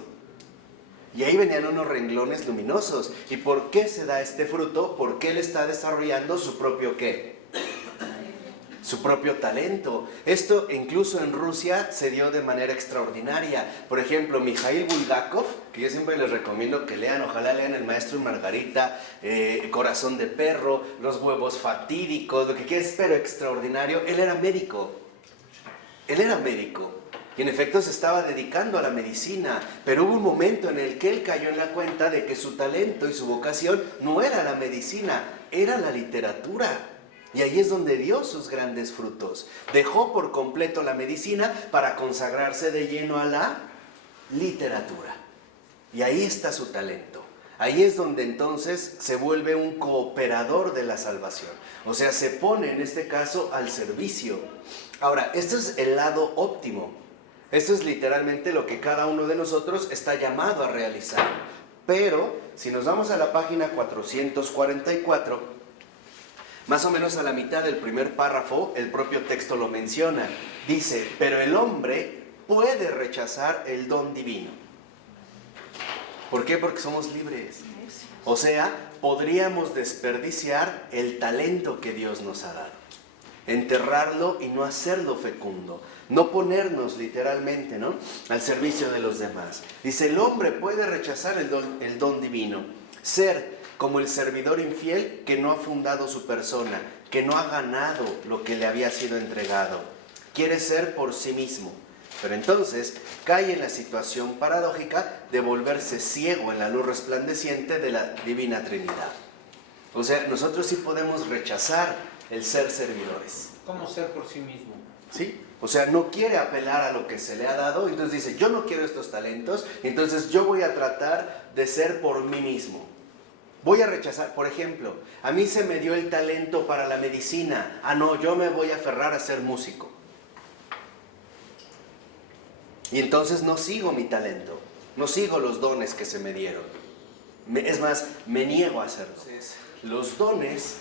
Y ahí venían unos renglones luminosos. ¿Y por qué se da este fruto? Porque él está desarrollando su propio ¿qué? Su propio talento. Esto incluso en Rusia se dio de manera extraordinaria. Por ejemplo, Mikhail Bulgakov, que yo siempre les recomiendo que lean, ojalá lean El Maestro y Margarita, Corazón de Perro, Los Huevos Fatídicos, lo que quieras, pero extraordinario. Él era médico. Él era médico y en efecto se estaba dedicando a la medicina, pero hubo un momento en el que él cayó en la cuenta de que su talento y su vocación no era la medicina, era la literatura. Y ahí es donde dio sus grandes frutos. Dejó por completo la medicina para consagrarse de lleno a la literatura. Y ahí está su talento. Ahí es donde entonces se vuelve un cooperador de la salvación. O sea, se pone en este caso al servicio. Ahora, esto es el lado óptimo. Esto es literalmente lo que cada uno de nosotros está llamado a realizar. Pero, si nos vamos a la página 444, más o menos a la mitad del primer párrafo, el propio texto lo menciona. Dice, pero el hombre puede rechazar el don divino. ¿Por qué? Porque somos libres. O sea, podríamos desperdiciar el talento que Dios nos ha dado. Enterrarlo y no hacerlo fecundo. No ponernos literalmente, ¿no?, al servicio de los demás. Dice, el hombre puede rechazar el don divino. Ser como el servidor infiel que no ha fundado su persona, que no ha ganado lo que le había sido entregado. Quiere ser por sí mismo. Pero entonces cae en la situación paradójica de volverse ciego en la luz resplandeciente de la Divina Trinidad. O sea, nosotros sí podemos rechazar el ser servidores. ¿Cómo ser por sí mismo? ¿Sí? O sea, no quiere apelar a lo que se le ha dado, entonces dice, yo no quiero estos talentos, entonces yo voy a tratar de ser por mí mismo. Voy a rechazar, por ejemplo, a mí se me dio el talento para la medicina. Ah, no, yo me voy a aferrar a ser músico. Y entonces no sigo mi talento, no sigo los dones que se me dieron. Es más, me niego a hacerlo. Entonces, los dones,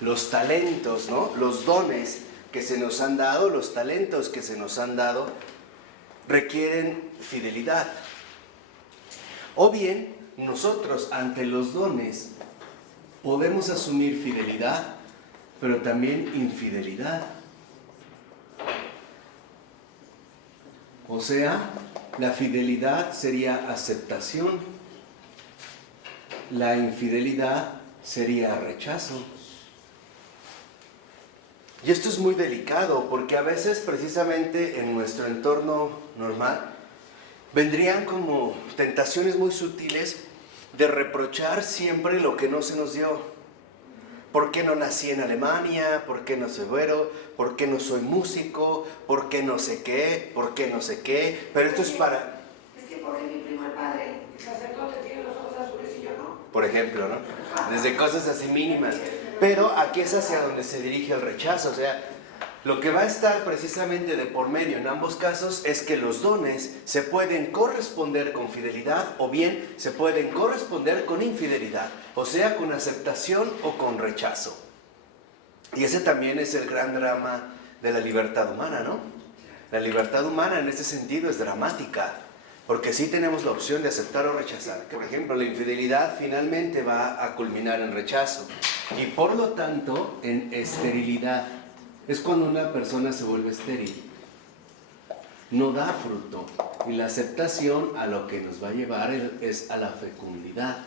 los talentos, ¿no?, los dones que se nos han dado, los talentos que se nos han dado, requieren fidelidad. O bien, nosotros ante los dones podemos asumir fidelidad, pero también infidelidad. O sea, la fidelidad sería aceptación, la infidelidad sería rechazo. Y esto es muy delicado porque a veces precisamente en nuestro entorno normal vendrían como tentaciones muy sutiles de reprochar siempre lo que no se nos dio. ¿por qué no nací en Alemania? ¿Por qué no soy güero? ¿Por qué no soy músico? ¿Por qué no sé qué? ¿Por qué no sé qué? Pero esto es para... Es que porque mi primo el padre, el sacerdote, tiene los ojos azules y yo no. Por ejemplo, ¿no? Desde cosas así mínimas. Pero aquí es hacia donde se dirige el rechazo. O sea, lo que va a estar precisamente de por medio en ambos casos es que los dones se pueden corresponder con fidelidad o bien se pueden corresponder con infidelidad. O sea, con aceptación o con rechazo. Y ese también es el gran drama de la libertad humana, ¿no? La libertad humana en este sentido es dramática. Porque sí tenemos la opción de aceptar o rechazar. Que, por ejemplo, la infidelidad finalmente va a culminar en rechazo. Y por lo tanto, en esterilidad. Es cuando una persona se vuelve estéril. No da fruto. Y la aceptación a lo que nos va a llevar es a la fecundidad.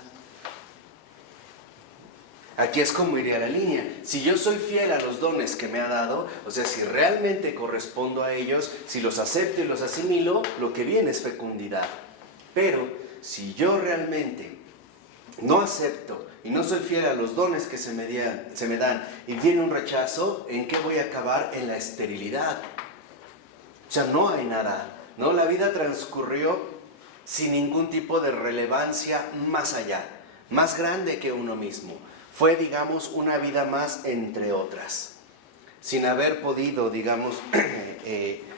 Aquí es como iría la línea. Si yo soy fiel a los dones que me ha dado, o sea, si realmente correspondo a ellos, si los acepto y los asimilo, lo que viene es fecundidad. Pero si yo realmente no acepto y no soy fiel a los dones que se me dan y viene un rechazo, ¿en qué voy a acabar? En la esterilidad. O sea, no hay nada, ¿no? La vida transcurrió sin ningún tipo de relevancia más allá, más grande que uno mismo. Fue, digamos, una vida más entre otras, sin haber podido, digamos,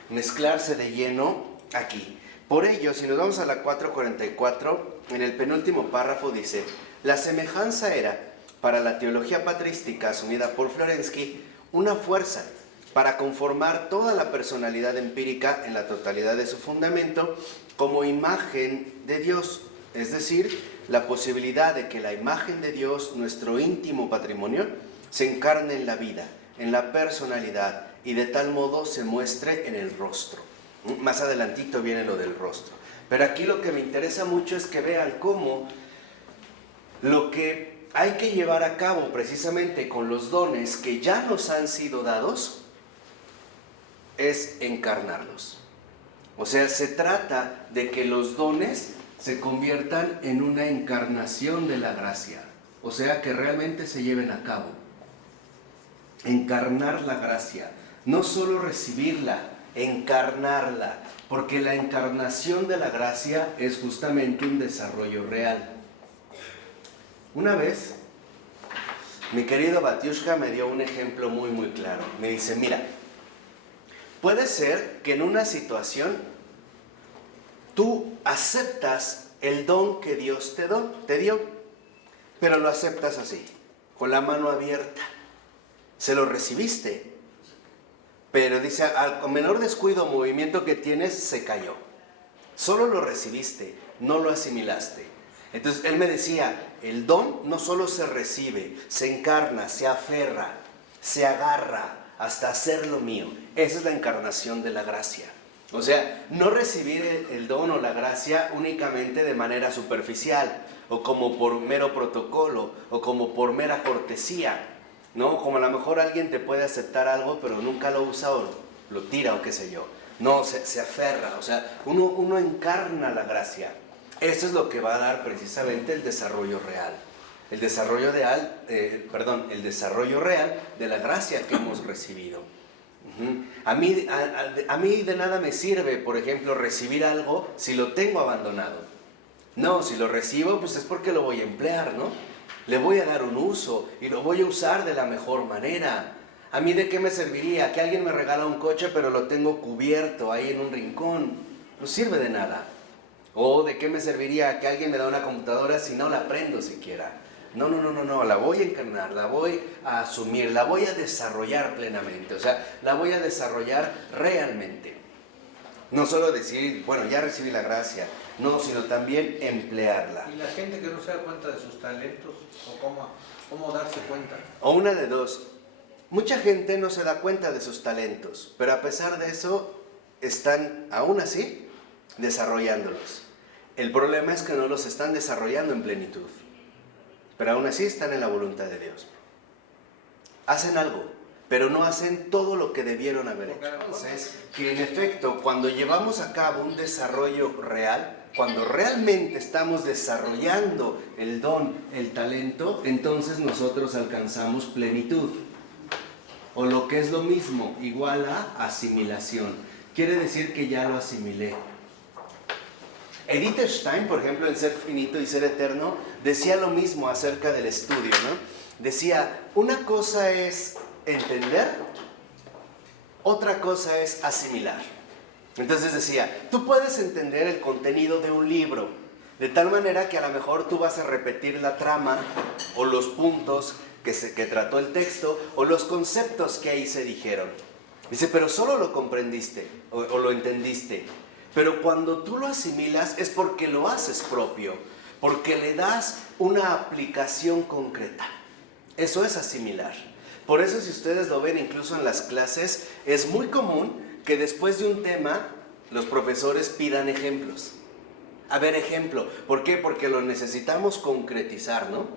mezclarse de lleno aquí. Por ello, si nos vamos a la 444, en el penúltimo párrafo dice: la semejanza era, para la teología patrística asumida por Florensky, una fuerza para conformar toda la personalidad empírica en la totalidad de su fundamento como imagen de Dios, es decir, la posibilidad de que la imagen de Dios, nuestro íntimo patrimonio, se encarne en la vida, en la personalidad y de tal modo se muestre en el rostro. Más adelantito viene lo del rostro. Pero aquí lo que me interesa mucho es que vean cómo lo que hay que llevar a cabo precisamente con los dones que ya nos han sido dados es encarnarlos. O sea, se trata de que los dones se conviertan en una encarnación de la gracia, o sea, que realmente se lleven a cabo. Encarnar la gracia, no solo recibirla, encarnarla, porque la encarnación de la gracia es justamente un desarrollo real. Una vez, mi querido Batiushka me dio un ejemplo muy muy claro. Me dice, mira, puede ser que en una situación tú aceptas el don que Dios te dio, pero lo aceptas así, con la mano abierta. Se lo recibiste, pero dice, al menor descuido o movimiento que tienes, se cayó. Solo lo recibiste, no lo asimilaste. Entonces él me decía, el don no solo se recibe, se encarna, se aferra, se agarra hasta hacerlo mío. Esa es la encarnación de la gracia. O sea, no recibir el don o la gracia únicamente de manera superficial, o como por mero protocolo, o como por mera cortesía, ¿no? Como a lo mejor alguien te puede aceptar algo, pero nunca lo usa o lo tira o qué sé yo. No, se aferra, o sea, uno encarna la gracia. Eso es lo que va a dar precisamente el desarrollo real. El desarrollo real de la gracia que hemos recibido. A mí de nada me sirve, por ejemplo, recibir algo si lo tengo abandonado. No, si lo recibo, pues es porque lo voy a emplear, ¿no? Le voy a dar un uso y lo voy a usar de la mejor manera. ¿A mí de qué me serviría? Que alguien me regala un coche pero lo tengo cubierto ahí en un rincón. No sirve de nada. ¿O de qué me serviría que alguien me da una computadora si no la prendo siquiera? No, la voy a encarnar, la voy a asumir, la voy a desarrollar plenamente, o sea, la voy a desarrollar realmente. No solo decir, bueno, ya recibí la gracia, no, sino también emplearla. ¿Y la gente que no se da cuenta de sus talentos? ¿O cómo darse cuenta? O una de dos, mucha gente no se da cuenta de sus talentos, pero a pesar de eso, están aún así desarrollándolos. El problema es que no los están desarrollando en plenitud. Pero aún así están en la voluntad de Dios. Hacen algo, pero no hacen todo lo que debieron haber hecho. Entonces, que en efecto, cuando llevamos a cabo un desarrollo real, cuando realmente estamos desarrollando el don, el talento, entonces nosotros alcanzamos plenitud. O lo que es lo mismo, igual a asimilación. Quiere decir que ya lo asimilé. Edith Stein, por ejemplo, en Ser Finito y Ser Eterno, decía lo mismo acerca del estudio, ¿no? Decía, una cosa es entender, otra cosa es asimilar. Entonces decía, tú puedes entender el contenido de un libro, de tal manera que a lo mejor tú vas a repetir la trama o los puntos que trató el texto o los conceptos que ahí se dijeron. Dice, pero solo lo comprendiste o lo entendiste. Pero cuando tú lo asimilas es porque lo haces propio, porque le das una aplicación concreta. Eso es asimilar. Por eso, si ustedes lo ven incluso en las clases, es muy común que después de un tema los profesores pidan ejemplos. A ver, ejemplo. ¿Por qué? Porque lo necesitamos concretizar, ¿no?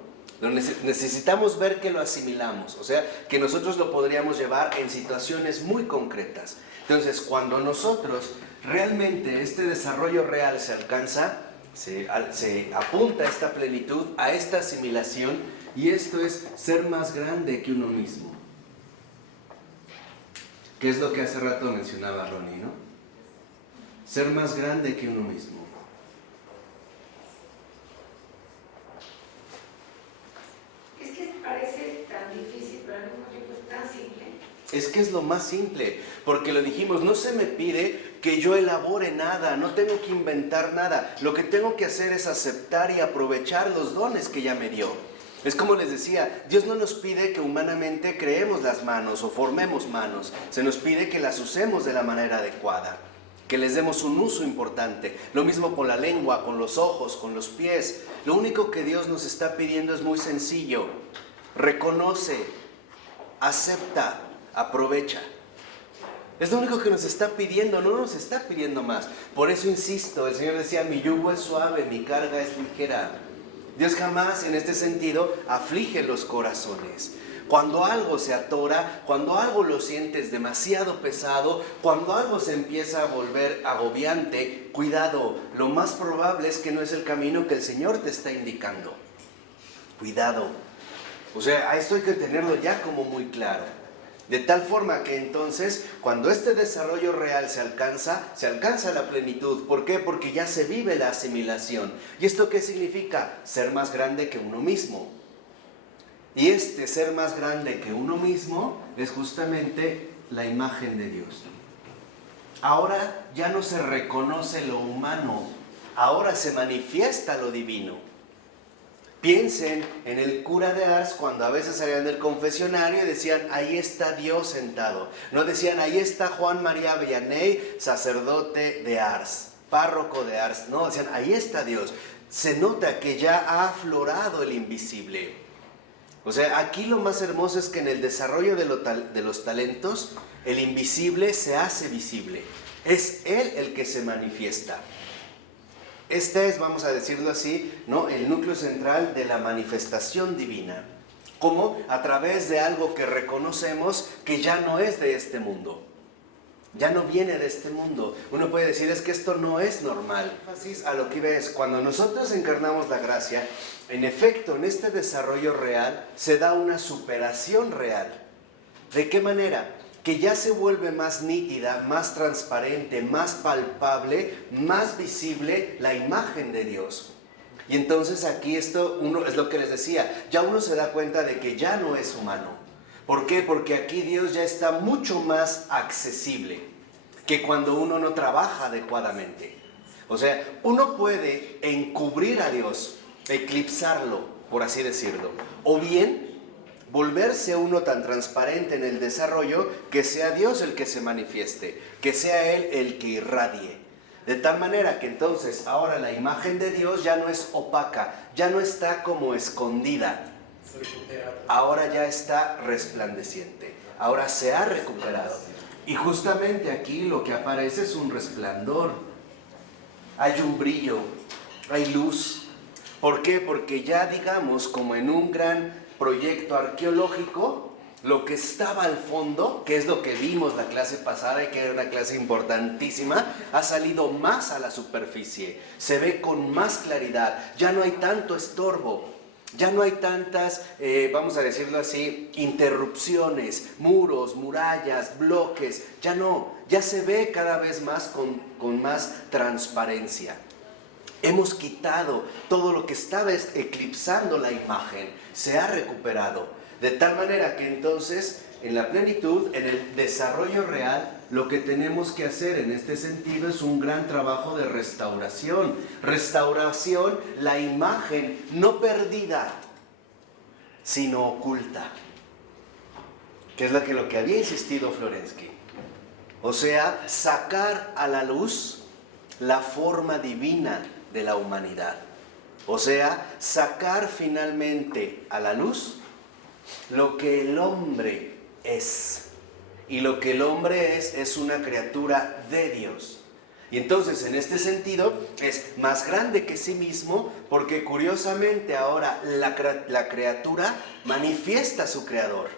Necesitamos ver que lo asimilamos, o sea, que nosotros lo podríamos llevar en situaciones muy concretas. Entonces, cuando nosotros realmente este desarrollo real se alcanza, se apunta a esta plenitud, a esta asimilación, y esto es ser más grande que uno mismo. Que es lo que hace rato mencionaba Ronnie, ¿no? Ser más grande que uno mismo. Es que parece tan difícil, pero al mismo tiempo es tan simple. Es que es lo más simple, porque lo dijimos, no se me pide que yo elabore nada, no tengo que inventar nada. Lo que tengo que hacer es aceptar y aprovechar los dones que ya me dio. Es como les decía, Dios no nos pide que humanamente creemos las manos o formemos manos. Se nos pide que las usemos de la manera adecuada, que les demos un uso importante. Lo mismo con la lengua, con los ojos, con los pies. Lo único que Dios nos está pidiendo es muy sencillo. Reconoce, acepta, aprovecha. Es lo único que nos está pidiendo, no nos está pidiendo más. Por eso insisto, el Señor decía, mi yugo es suave, mi carga es ligera. Dios jamás en este sentido aflige los corazones. Cuando algo se atora, cuando algo lo sientes demasiado pesado, cuando algo se empieza a volver agobiante, cuidado, lo más probable es que no es el camino que el Señor te está indicando. Cuidado. O sea, a esto hay que tenerlo ya como muy claro. De tal forma que entonces, cuando este desarrollo real se alcanza la plenitud. ¿Por qué? Porque ya se vive la asimilación. ¿Y esto qué significa? Ser más grande que uno mismo. Y este ser más grande que uno mismo es justamente la imagen de Dios. Ahora ya no se reconoce lo humano, ahora se manifiesta lo divino. Piensen en el cura de Ars cuando a veces salían del confesionario y decían, ahí está Dios sentado. No decían, ahí está Juan María Vianney, sacerdote de Ars, párroco de Ars. No, decían, ahí está Dios. Se nota que ya ha aflorado el invisible. O sea, aquí lo más hermoso es que en el desarrollo de los talentos, el invisible se hace visible. Es Él el que se manifiesta. Este es, vamos a decirlo así, ¿no?, el núcleo central de la manifestación divina. Como a través de algo que reconocemos que ya no es de este mundo. Ya no viene de este mundo. Uno puede decir, es que esto no es normal. A lo que ves, cuando nosotros encarnamos la gracia, en efecto, en este desarrollo real, se da una superación real. ¿De qué manera? Que ya se vuelve más nítida, más transparente, más palpable, más visible la imagen de Dios. Y entonces aquí esto uno es lo que les decía, ya uno se da cuenta de que ya no es humano. ¿Por qué? Porque aquí Dios ya está mucho más accesible que cuando uno no trabaja adecuadamente. O sea, uno puede encubrir a Dios, eclipsarlo, por así decirlo, o bien volverse uno tan transparente en el desarrollo que sea Dios el que se manifieste, que sea Él el que irradie. De tal manera que entonces ahora la imagen de Dios ya no es opaca, ya no está como escondida. Ahora ya está resplandeciente, ahora se ha recuperado. Y justamente aquí lo que aparece es un resplandor. Hay un brillo, hay luz. ¿Por qué? Porque ya digamos como en un gran proyecto arqueológico, lo que estaba al fondo, que es lo que vimos la clase pasada y que era una clase importantísima, ha salido más a la superficie, se ve con más claridad, ya no hay tanto estorbo, ya no hay tantas, vamos a decirlo así, interrupciones, muros, murallas, bloques, ya no, ya se ve cada vez más con más transparencia. Hemos quitado todo lo que estaba eclipsando la imagen, se ha recuperado. De tal manera que entonces, en la plenitud, en el desarrollo real, lo que tenemos que hacer en este sentido es un gran trabajo de restauración. Restauración, la imagen no perdida, sino oculta. Que es lo que había insistido Florensky. O sea, sacar a la luz la forma divina de la humanidad. O sea, sacar finalmente a la luz lo que el hombre es. Y lo que el hombre es una criatura de Dios. Y entonces, en este sentido, es más grande que sí mismo, porque curiosamente ahora la criatura manifiesta a su creador.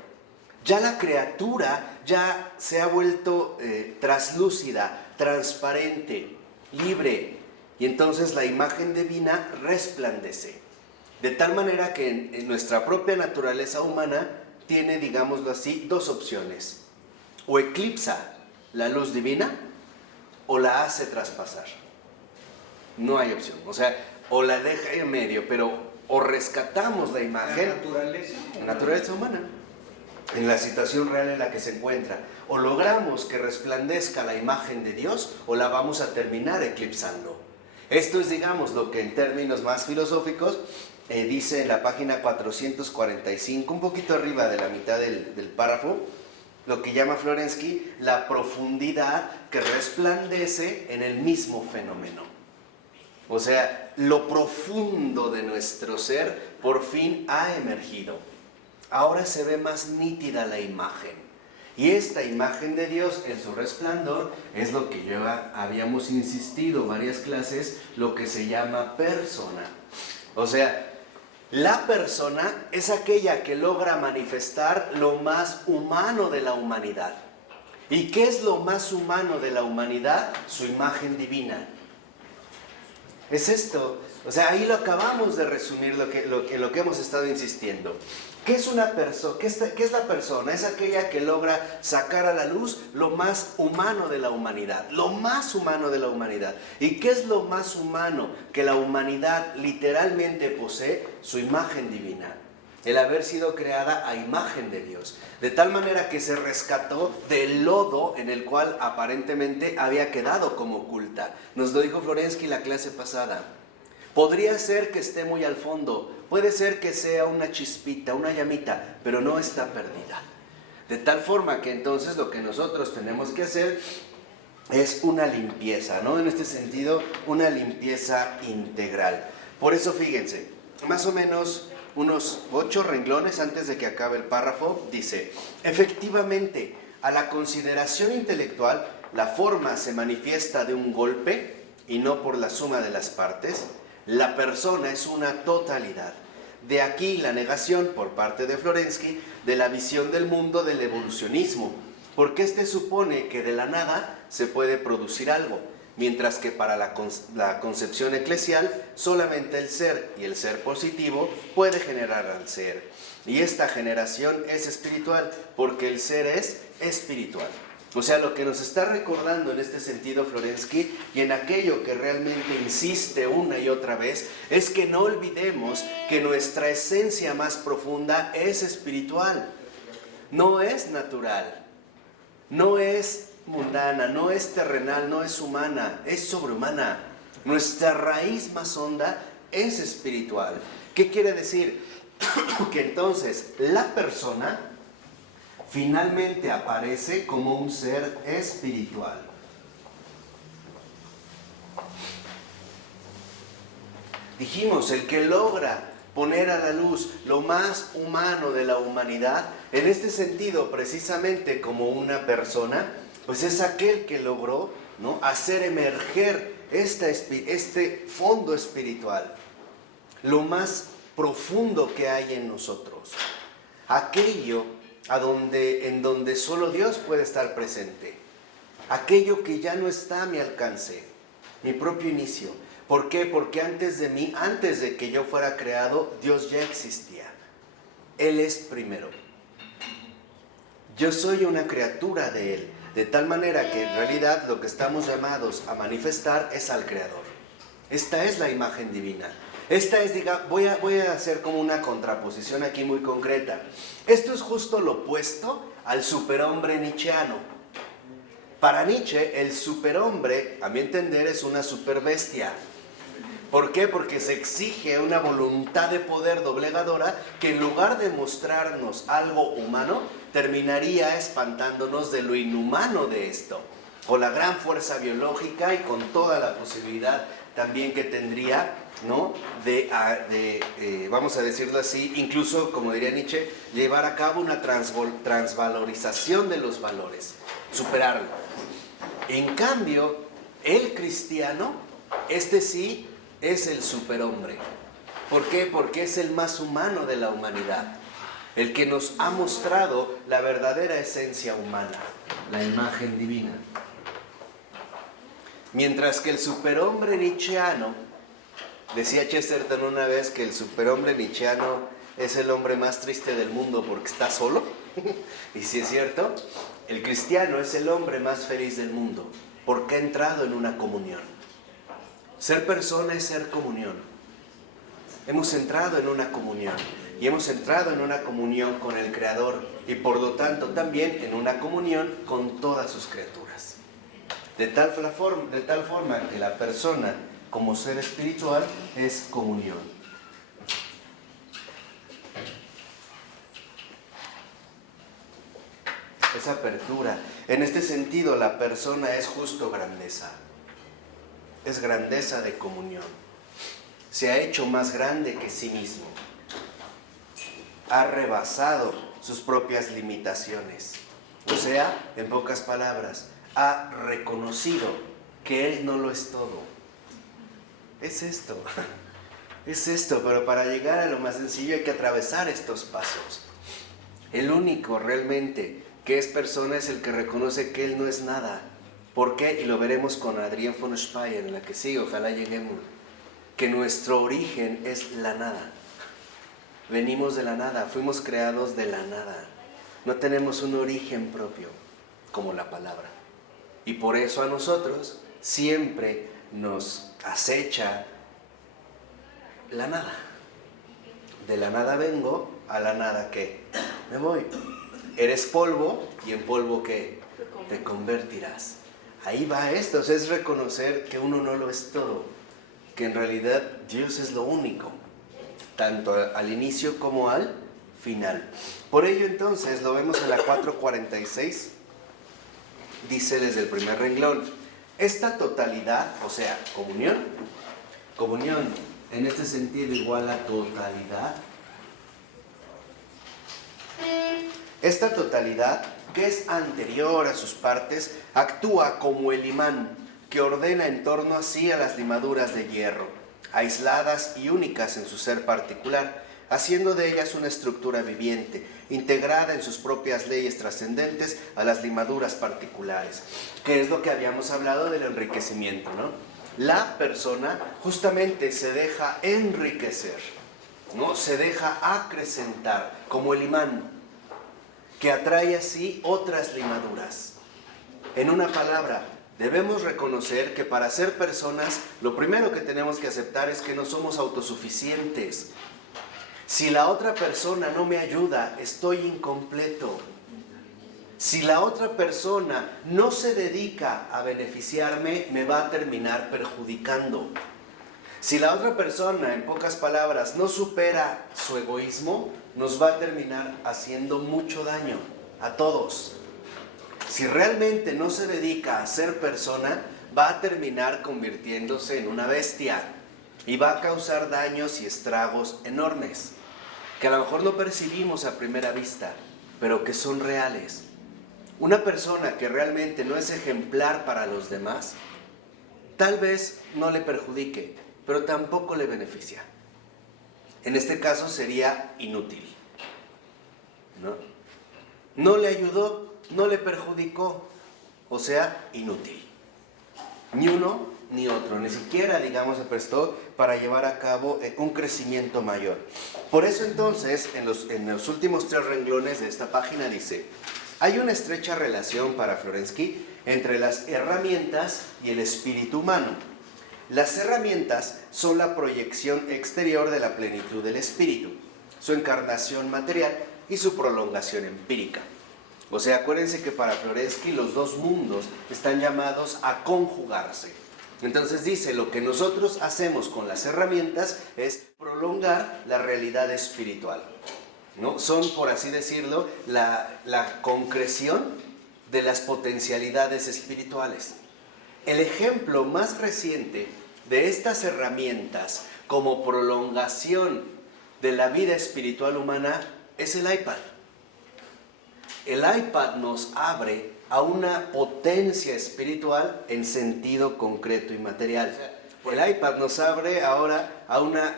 Ya la criatura ya se ha vuelto traslúcida, transparente, libre. Y entonces la imagen divina resplandece. De tal manera que en nuestra propia naturaleza humana tiene, digámoslo así, dos opciones. O eclipsa la luz divina o la hace traspasar. No hay opción. O sea, o la deja en medio, pero o rescatamos la imagen. La naturaleza humana. En la situación real en la que se encuentra. O logramos que resplandezca la imagen de Dios o la vamos a terminar eclipsando. Esto es, digamos, lo que en términos más filosóficos dice en la página 445, un poquito arriba de la mitad del párrafo, lo que llama Florensky la profundidad que resplandece en el mismo fenómeno. O sea, lo profundo de nuestro ser por fin ha emergido. Ahora se ve más nítida la imagen. Y esta imagen de Dios en su resplandor es lo que ya habíamos insistido varias clases, lo que se llama persona. O sea, la persona es aquella que logra manifestar lo más humano de la humanidad. ¿Y qué es lo más humano de la humanidad? Su imagen divina. Es esto. O sea, ahí lo acabamos de resumir lo que hemos estado insistiendo. ¿Qué es una persona? ¿Qué es la persona? Es aquella que logra sacar a la luz lo más humano de la humanidad. Lo más humano de la humanidad. ¿Y qué es lo más humano que la humanidad literalmente posee? Su imagen divina. El haber sido creada a imagen de Dios. De tal manera que se rescató del lodo en el cual aparentemente había quedado como oculta. Nos lo dijo Florensky en la clase pasada. Podría ser que esté muy al fondo, puede ser que sea una chispita, una llamita, pero no está perdida. De tal forma que entonces lo que nosotros tenemos que hacer es una limpieza, ¿no? En este sentido, una limpieza integral. Por eso fíjense, más o menos unos 8 renglones antes de que acabe el párrafo, dice: efectivamente, a la consideración intelectual, la forma se manifiesta de un golpe y no por la suma de las partes. La persona es una totalidad. De aquí la negación por parte de Florensky de la visión del mundo del evolucionismo, porque este supone que de la nada se puede producir algo, mientras que para la concepción eclesial solamente el ser y el ser positivo puede generar al ser. Y esta generación es espiritual, porque el ser es espiritual. O sea, lo que nos está recordando en este sentido Florensky, y en aquello que realmente insiste una y otra vez, es que no olvidemos que nuestra esencia más profunda es espiritual. No es natural, no es mundana, no es terrenal, no es humana, es sobrehumana. Nuestra raíz más honda es espiritual. ¿Qué quiere decir? Que entonces la persona finalmente aparece como un ser espiritual. Dijimos, el que logra poner a la luz lo más humano de la humanidad, en este sentido, precisamente como una persona, pues es aquel que logró, ¿no?, hacer emerger este fondo espiritual, lo más profundo que hay en nosotros. Aquello en donde solo Dios puede estar presente. Aquello que ya no está a mi alcance, mi propio inicio. ¿Por qué? Porque antes de mí, antes de que yo fuera creado, Dios ya existía. Él es primero. Yo soy una criatura de Él, de tal manera que en realidad lo que estamos llamados a manifestar es al Creador. Esta es la imagen divina. Esta es, voy a hacer como una contraposición aquí muy concreta. Esto es justo lo opuesto al superhombre nietzscheano. Para Nietzsche, el superhombre, a mi entender, es una superbestia. ¿Por qué? Porque se exige una voluntad de poder doblegadora que en lugar de mostrarnos algo humano, terminaría espantándonos de lo inhumano de esto, con la gran fuerza biológica y con toda la posibilidad también que tendría, ¿no? Vamos a decirlo así, incluso, como diría Nietzsche, llevar a cabo una transvalorización de los valores, superarlo. En cambio, el cristiano, este sí, es el superhombre. ¿Por qué? Porque es el más humano de la humanidad, el que nos ha mostrado la verdadera esencia humana, la imagen divina. Mientras que el superhombre nietzscheano, decía Chesterton una vez que el superhombre nietzscheano es el hombre más triste del mundo porque está solo, y si es cierto, el cristiano es el hombre más feliz del mundo porque ha entrado en una comunión. Ser persona es ser comunión. Hemos entrado en una comunión y hemos entrado en una comunión con el Creador y por lo tanto también en una comunión con todas sus criaturas. De tal forma que la persona como ser espiritual es comunión. Es apertura. En este sentido, la persona es justo grandeza. Es grandeza de comunión. Se ha hecho más grande que sí mismo. Ha rebasado sus propias limitaciones. O sea, en pocas palabras, ha reconocido que Él no lo es todo. Es esto, pero para llegar a lo más sencillo hay que atravesar estos pasos. El único realmente que es persona es el que reconoce que Él no es nada. ¿Por qué? Y lo veremos con Adrián von Speyer en la que sigue, ojalá lleguemos. Que nuestro origen es la nada. Venimos de la nada, fuimos creados de la nada. No tenemos un origen propio, como la palabra. Y por eso a nosotros siempre nos acecha la nada. De la nada vengo, a la nada ¿qué? Me voy. Eres polvo, y en polvo ¿qué? Te convertirás. Ahí va esto, o sea, es reconocer que uno no lo es todo, que en realidad Dios es lo único, tanto al inicio como al final. Por ello entonces, lo vemos en la 446, dice desde el primer renglón, esta totalidad, o sea, comunión en este sentido igual a totalidad. Esta totalidad, que es anterior a sus partes, actúa como el imán que ordena en torno así a las limaduras de hierro, aisladas y únicas en su ser particular, haciendo de ellas una estructura viviente, integrada en sus propias leyes trascendentes a las limaduras particulares, que es lo que habíamos hablado del enriquecimiento, ¿no? La persona justamente se deja enriquecer, ¿no? Se deja acrecentar, como el imán, que atrae así otras limaduras. En una palabra, debemos reconocer que para ser personas, lo primero que tenemos que aceptar es que no somos autosuficientes. Si la otra persona no me ayuda, estoy incompleto. Si la otra persona no se dedica a beneficiarme, me va a terminar perjudicando. Si la otra persona, en pocas palabras, no supera su egoísmo, nos va a terminar haciendo mucho daño a todos. Si realmente no se dedica a ser persona, va a terminar convirtiéndose en una bestia y va a causar daños y estragos enormes, que a lo mejor no percibimos a primera vista, pero que son reales. Una persona que realmente no es ejemplar para los demás, tal vez no le perjudique, pero tampoco le beneficia. En este caso sería inútil, ¿no? No le ayudó, no le perjudicó, o sea, inútil. Ni uno ni otro, ni siquiera, digamos, se prestó para llevar a cabo un crecimiento mayor. Por eso entonces, en los últimos 3 renglones de esta página dice: hay una estrecha relación para Florensky entre las herramientas y el espíritu humano. Las herramientas son la proyección exterior de la plenitud del espíritu, su encarnación material y su prolongación empírica. O sea, acuérdense que para Florensky los dos mundos están llamados a conjugarse. Entonces dice, lo que nosotros hacemos con las herramientas es prolongar la realidad espiritual, ¿no? Son, por así decirlo, la concreción de las potencialidades espirituales. El ejemplo más reciente de estas herramientas como prolongación de la vida espiritual humana es el iPad. El iPad nos abre a una potencia espiritual en sentido concreto y material. El iPad nos abre ahora a una,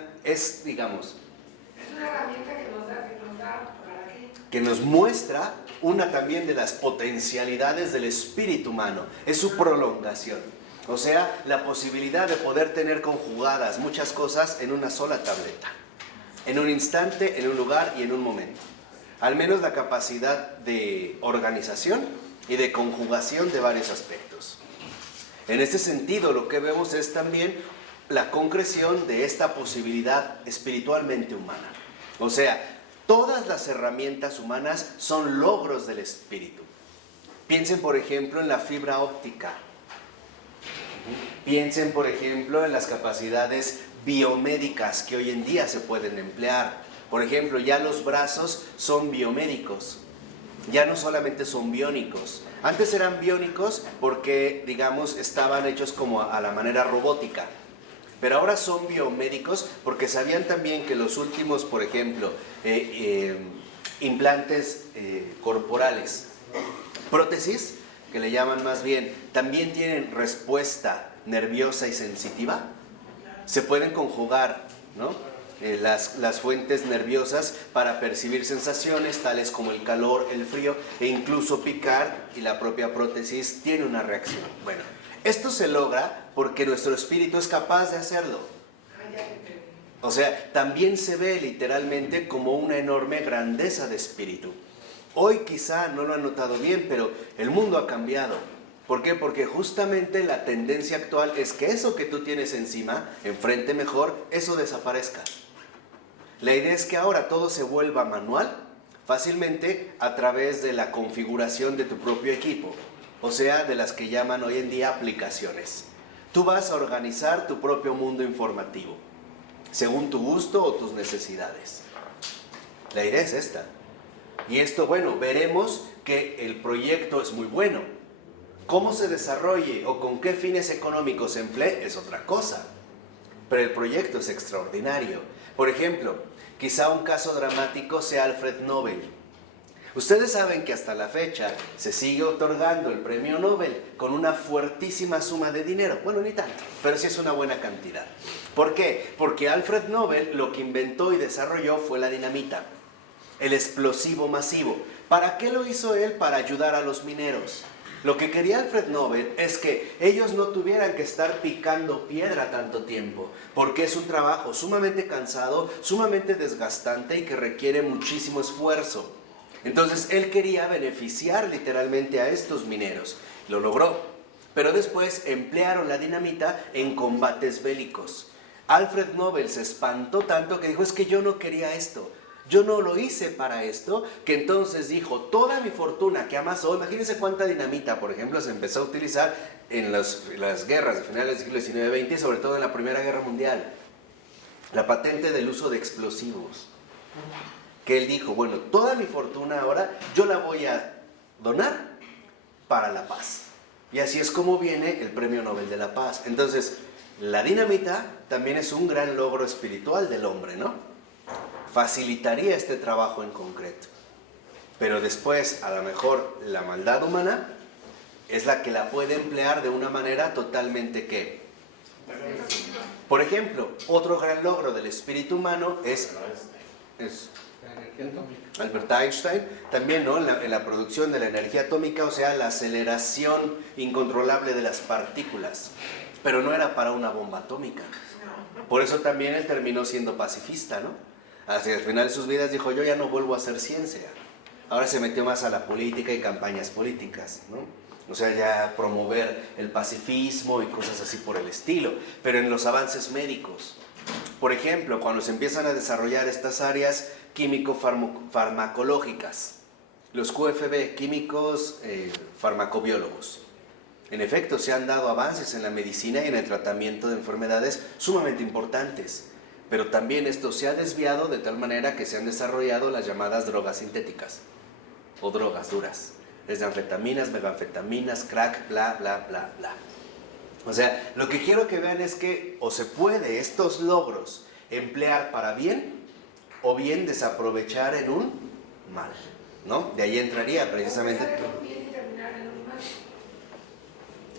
digamos, Es una herramienta que nos da, ¿para qué? que nos muestra una también de las potencialidades del espíritu humano, es su prolongación. O sea, la posibilidad de poder tener conjugadas muchas cosas en una sola tableta, en un instante, en un lugar y en un momento. Al menos la capacidad de organización y de conjugación de varios aspectos. En este sentido, lo que vemos es también la concreción de esta posibilidad espiritualmente humana. O sea, todas las herramientas humanas son logros del espíritu. Piensen, por ejemplo, en la fibra óptica. Piensen, por ejemplo, en las capacidades biomédicas que hoy en día se pueden emplear. Por ejemplo, ya los brazos son biomédicos. Ya no solamente son biónicos. Antes eran biónicos porque, digamos, estaban hechos como a la manera robótica. Pero ahora son biomédicos porque sabían también que los últimos, por ejemplo, implantes corporales, prótesis, que le llaman más bien, también tienen respuesta nerviosa y sensitiva. Se pueden conjugar, ¿no? Las fuentes nerviosas para percibir sensaciones tales como el calor, el frío e incluso picar, y la propia prótesis tiene una reacción. Bueno, esto se logra porque nuestro espíritu es capaz de hacerlo. O sea, también se ve literalmente como una enorme grandeza de espíritu. Hoy quizá no lo han notado bien, pero el mundo ha cambiado. ¿Por qué? Porque justamente la tendencia actual es que eso que tú tienes encima, enfrente mejor, eso desaparezca. La idea es que ahora todo se vuelva manual, fácilmente a través de la configuración de tu propio equipo, o sea, de las que llaman hoy en día aplicaciones. Tú vas a organizar tu propio mundo informativo, según tu gusto o tus necesidades. La idea es esta. Y esto, bueno, veremos que el proyecto es muy bueno. Cómo se desarrolle o con qué fines económicos se emplee es otra cosa. Pero el proyecto es extraordinario. Por ejemplo, quizá un caso dramático sea Alfred Nobel. Ustedes saben que hasta la fecha se sigue otorgando el premio Nobel con una fuertísima suma de dinero. Bueno, ni tanto, pero sí es una buena cantidad. ¿Por qué? Porque Alfred Nobel lo que inventó y desarrolló fue la dinamita, el explosivo masivo. ¿Para qué lo hizo él? Para ayudar a los mineros. Lo que quería Alfred Nobel es que ellos no tuvieran que estar picando piedra tanto tiempo, porque es un trabajo sumamente cansado, sumamente desgastante y que requiere muchísimo esfuerzo. Entonces él quería beneficiar literalmente a estos mineros. Lo logró, pero después emplearon la dinamita en combates bélicos. Alfred Nobel se espantó tanto que dijo, es que yo no quería esto. Yo no lo hice para esto, que entonces dijo, toda mi fortuna que amasó, imagínense cuánta dinamita, por ejemplo, se empezó a utilizar en las guerras de finales del siglo XIX-XX y sobre todo en la Primera Guerra Mundial. La patente del uso de explosivos. Que él dijo, bueno, toda mi fortuna ahora yo la voy a donar para la paz. Y así es como viene el Premio Nobel de la Paz. Entonces, la dinamita también es un gran logro espiritual del hombre, ¿no? Facilitaría este trabajo en concreto. Pero después, a lo mejor, la maldad humana es la que la puede emplear de una manera totalmente ¿qué? Por ejemplo, otro gran logro del espíritu humano es La energía atómica. Albert Einstein, también, ¿no? En la producción de la energía atómica, o sea, la aceleración incontrolable de las partículas. Pero no era para una bomba atómica. Por eso también él terminó siendo pacifista, ¿no? Hacia el final de sus vidas dijo, yo ya no vuelvo a hacer ciencia. Ahora se metió más a la política y campañas políticas, ¿no? O sea, ya promover el pacifismo y cosas así por el estilo. Pero en los avances médicos, por ejemplo, cuando se empiezan a desarrollar estas áreas químico-farmacológicas, los QFB, químicos farmacobiólogos, en efecto se han dado avances en la medicina y en el tratamiento de enfermedades sumamente importantes, pero también esto se ha desviado de tal manera que se han desarrollado las llamadas drogas sintéticas o drogas duras, desde anfetaminas, meganfetaminas, crack, bla, bla, bla, bla. O sea, lo que quiero que vean es que o se puede estos logros emplear para bien o bien desaprovechar en un mal, ¿no? De ahí entraría precisamente...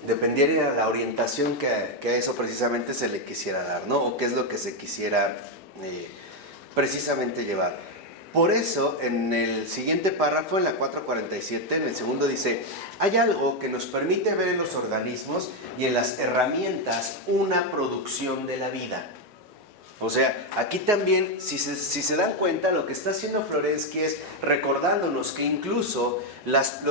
Dependiera de la orientación que a eso precisamente se le quisiera dar, ¿no? O qué es lo que se quisiera precisamente llevar. Por eso, en el siguiente párrafo, en la 447, en el segundo dice, hay algo que nos permite ver en los organismos y en las herramientas una producción de la vida. O sea, aquí también, si se dan cuenta, lo que está haciendo Florensky es recordándonos que incluso las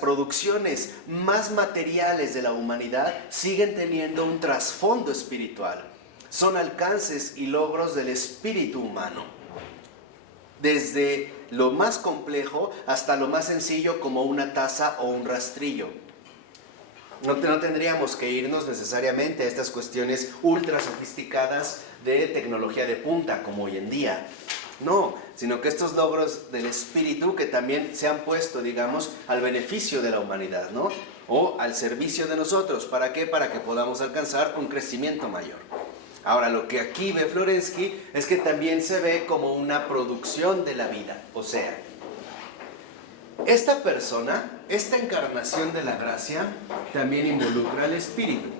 producciones más materiales de la humanidad siguen teniendo un trasfondo espiritual. Son alcances y logros del espíritu humano. Desde lo más complejo hasta lo más sencillo como una taza o un rastrillo. No tendríamos que irnos necesariamente a estas cuestiones ultra sofisticadas de tecnología de punta como hoy en día. No, sino que estos logros del espíritu que también se han puesto, digamos, al beneficio de la humanidad, ¿no? O al servicio de nosotros. ¿Para qué? Para que podamos alcanzar un crecimiento mayor. Ahora, lo que aquí ve Florensky es que también se ve como una producción de la vida. O sea, esta persona, esta encarnación de la gracia, también involucra al espíritu.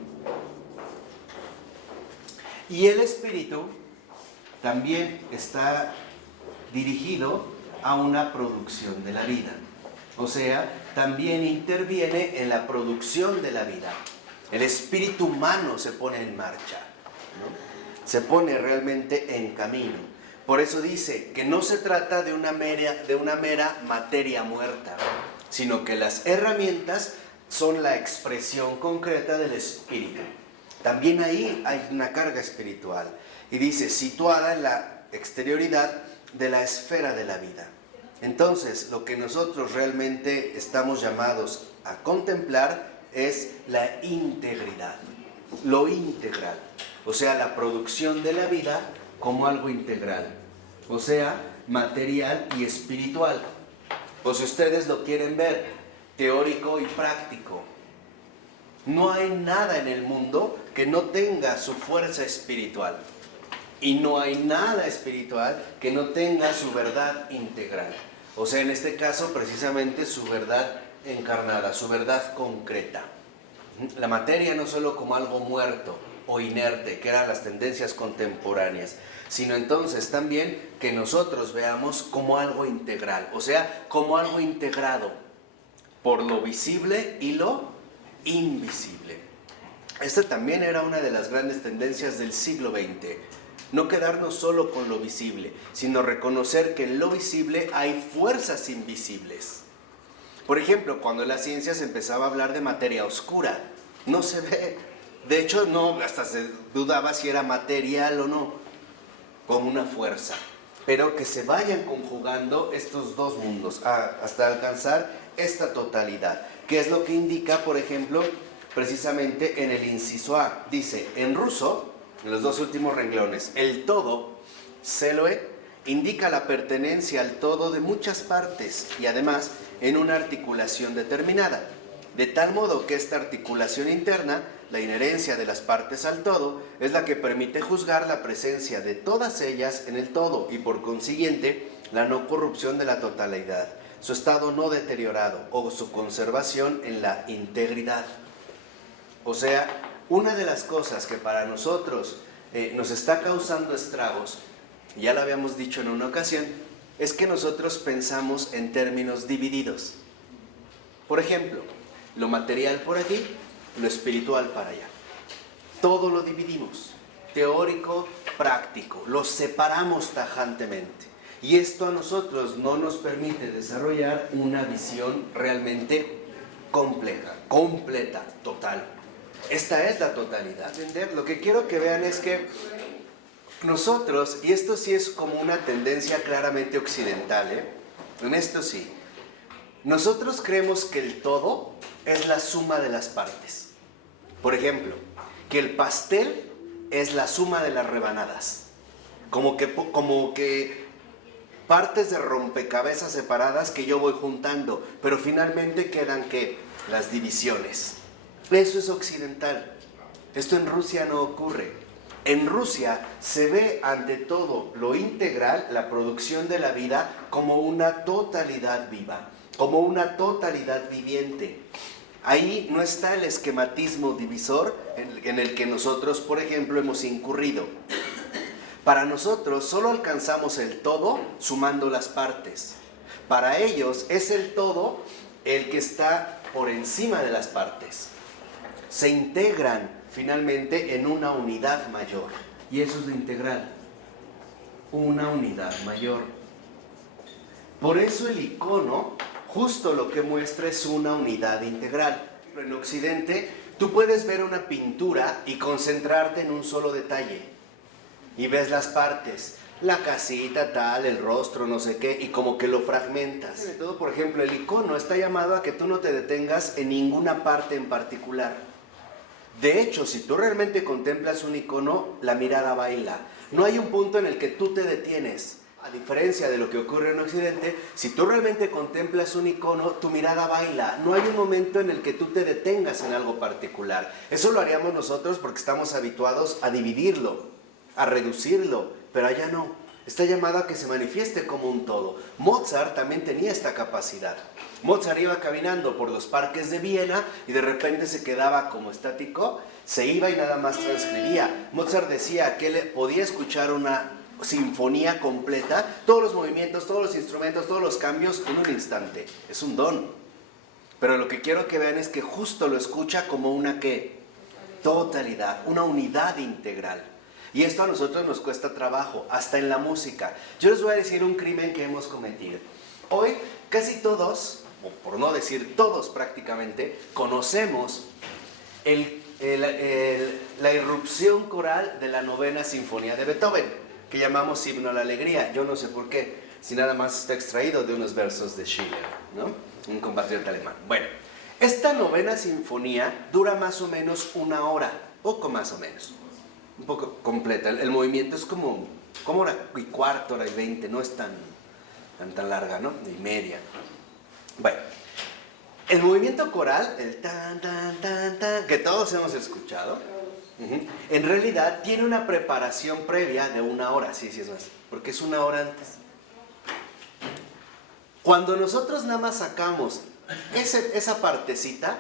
Y el espíritu también está dirigido a una producción de la vida. O sea, también interviene en la producción de la vida. El espíritu humano se pone en marcha, ¿no? Se pone realmente en camino. Por eso dice que no se trata de una mera materia muerta, sino que las herramientas son la expresión concreta del espíritu. También ahí hay una carga espiritual. Y dice, situada en la exterioridad de la esfera de la vida. Entonces, lo que nosotros realmente estamos llamados a contemplar es la integridad, lo integral. O sea, la producción de la vida como algo integral, o sea, material y espiritual. O si ustedes lo quieren ver, teórico y práctico. No hay nada en el mundo que no tenga su fuerza espiritual. Y no hay nada espiritual que no tenga su verdad integral. O sea, en este caso, precisamente su verdad encarnada, su verdad concreta. La materia no solo como algo muerto o inerte, que eran las tendencias contemporáneas, sino entonces también que nosotros veamos como algo integral, o sea, como algo integrado por lo visible y lo invisible. Esta también era una de las grandes tendencias del siglo XX. No quedarnos solo con lo visible, sino reconocer que en lo visible hay fuerzas invisibles. Por ejemplo, cuando en la ciencia se empezaba a hablar de materia oscura, no se ve. De hecho, no, hasta se dudaba si era material o no, como una fuerza. Pero que se vayan conjugando estos dos mundos hasta alcanzar esta totalidad. Que es lo que indica, por ejemplo, precisamente en el inciso A. Dice, en ruso, en los dos últimos renglones, el todo, celoe, indica la pertenencia al todo de muchas partes y además en una articulación determinada. De tal modo que esta articulación interna, la inherencia de las partes al todo, es la que permite juzgar la presencia de todas ellas en el todo y por consiguiente la no corrupción de la totalidad, su estado no deteriorado o su conservación en la integridad. O sea, una de las cosas que para nosotros nos está causando estragos, ya lo habíamos dicho en una ocasión, es que nosotros pensamos en términos divididos. Por ejemplo, lo material por aquí, lo espiritual para allá. Todo lo dividimos, teórico, práctico, lo separamos tajantemente. Y esto a nosotros no nos permite desarrollar una visión realmente compleja, completa, total. Esta es la totalidad. Lo que quiero que vean es que nosotros, y esto sí es como una tendencia claramente occidental, en esto sí, nosotros creemos que el todo es la suma de las partes. Por ejemplo, que el pastel es la suma de las rebanadas. Como que partes de rompecabezas separadas que yo voy juntando, pero finalmente quedan ¿qué? Las divisiones. Eso es occidental. Esto en Rusia no ocurre. En Rusia se ve ante todo lo integral, la producción de la vida, como una totalidad viva, como una totalidad viviente. Ahí no está el esquematismo divisor en el que nosotros, por ejemplo, hemos incurrido. Para nosotros solo alcanzamos el todo sumando las partes. Para ellos es el todo el que está por encima de las partes. Se integran finalmente en una unidad mayor. Y eso es lo integral. Una unidad mayor. Por eso el icono justo lo que muestra es una unidad integral. En Occidente tú puedes ver una pintura y concentrarte en un solo detalle. Y ves las partes. La casita, tal, el rostro, no sé qué, y como que lo fragmentas. Sobre todo, por ejemplo, el icono está llamado a que tú no te detengas en ninguna parte en particular. De hecho, si tú realmente contemplas un icono, la mirada baila. No hay un punto en el que tú te detienes. A diferencia de lo que ocurre en Occidente, si tú realmente contemplas un icono, tu mirada baila. No hay un momento en el que tú te detengas en algo particular. Eso lo haríamos nosotros porque estamos habituados a dividirlo, a reducirlo, pero allá no. Está llamado a que se manifieste como un todo. Mozart también tenía esta capacidad. Mozart iba caminando por los parques de Viena y de repente se quedaba como estático, se iba y nada más transcribía. Mozart decía que él podía escuchar una sinfonía completa, todos los movimientos, todos los instrumentos, todos los cambios en un instante. Es un don. Pero lo que quiero que vean es que justo lo escucha como una ¿qué? Totalidad, una unidad integral. Y esto a nosotros nos cuesta trabajo, hasta en la música. Yo les voy a decir un crimen que hemos cometido. Hoy casi todos, o por no decir todos prácticamente, conocemos la irrupción coral de la Novena Sinfonía de Beethoven, que llamamos Himno a la Alegría. Yo no sé por qué, si nada más está extraído de unos versos de Schiller, ¿no? Un compatriota alemán. Bueno, esta Novena Sinfonía dura más o menos 1 hora, poco más o menos. Un poco completa. El movimiento es como 1:15, 1:20, no es tan larga, ¿no? Y media. Bueno, el movimiento coral, el tan, tan, tan, tan, que todos hemos escuchado, en realidad tiene una preparación previa de 1 hora, sí es más, porque es 1 hora antes. Cuando nosotros nada más sacamos esa partecita,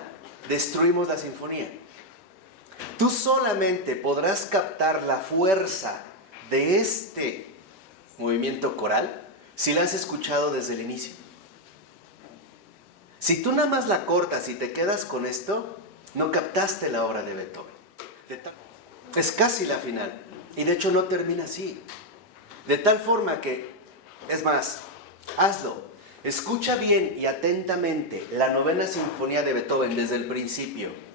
destruimos la sinfonía. Tú solamente podrás captar la fuerza de este movimiento coral si la has escuchado desde el inicio. Si tú nada más la cortas y te quedas con esto, no captaste la obra de Beethoven. Es casi la final. Y de hecho no termina así. De tal forma que, es más, hazlo. Escucha bien y atentamente la Novena Sinfonía de Beethoven desde el principio.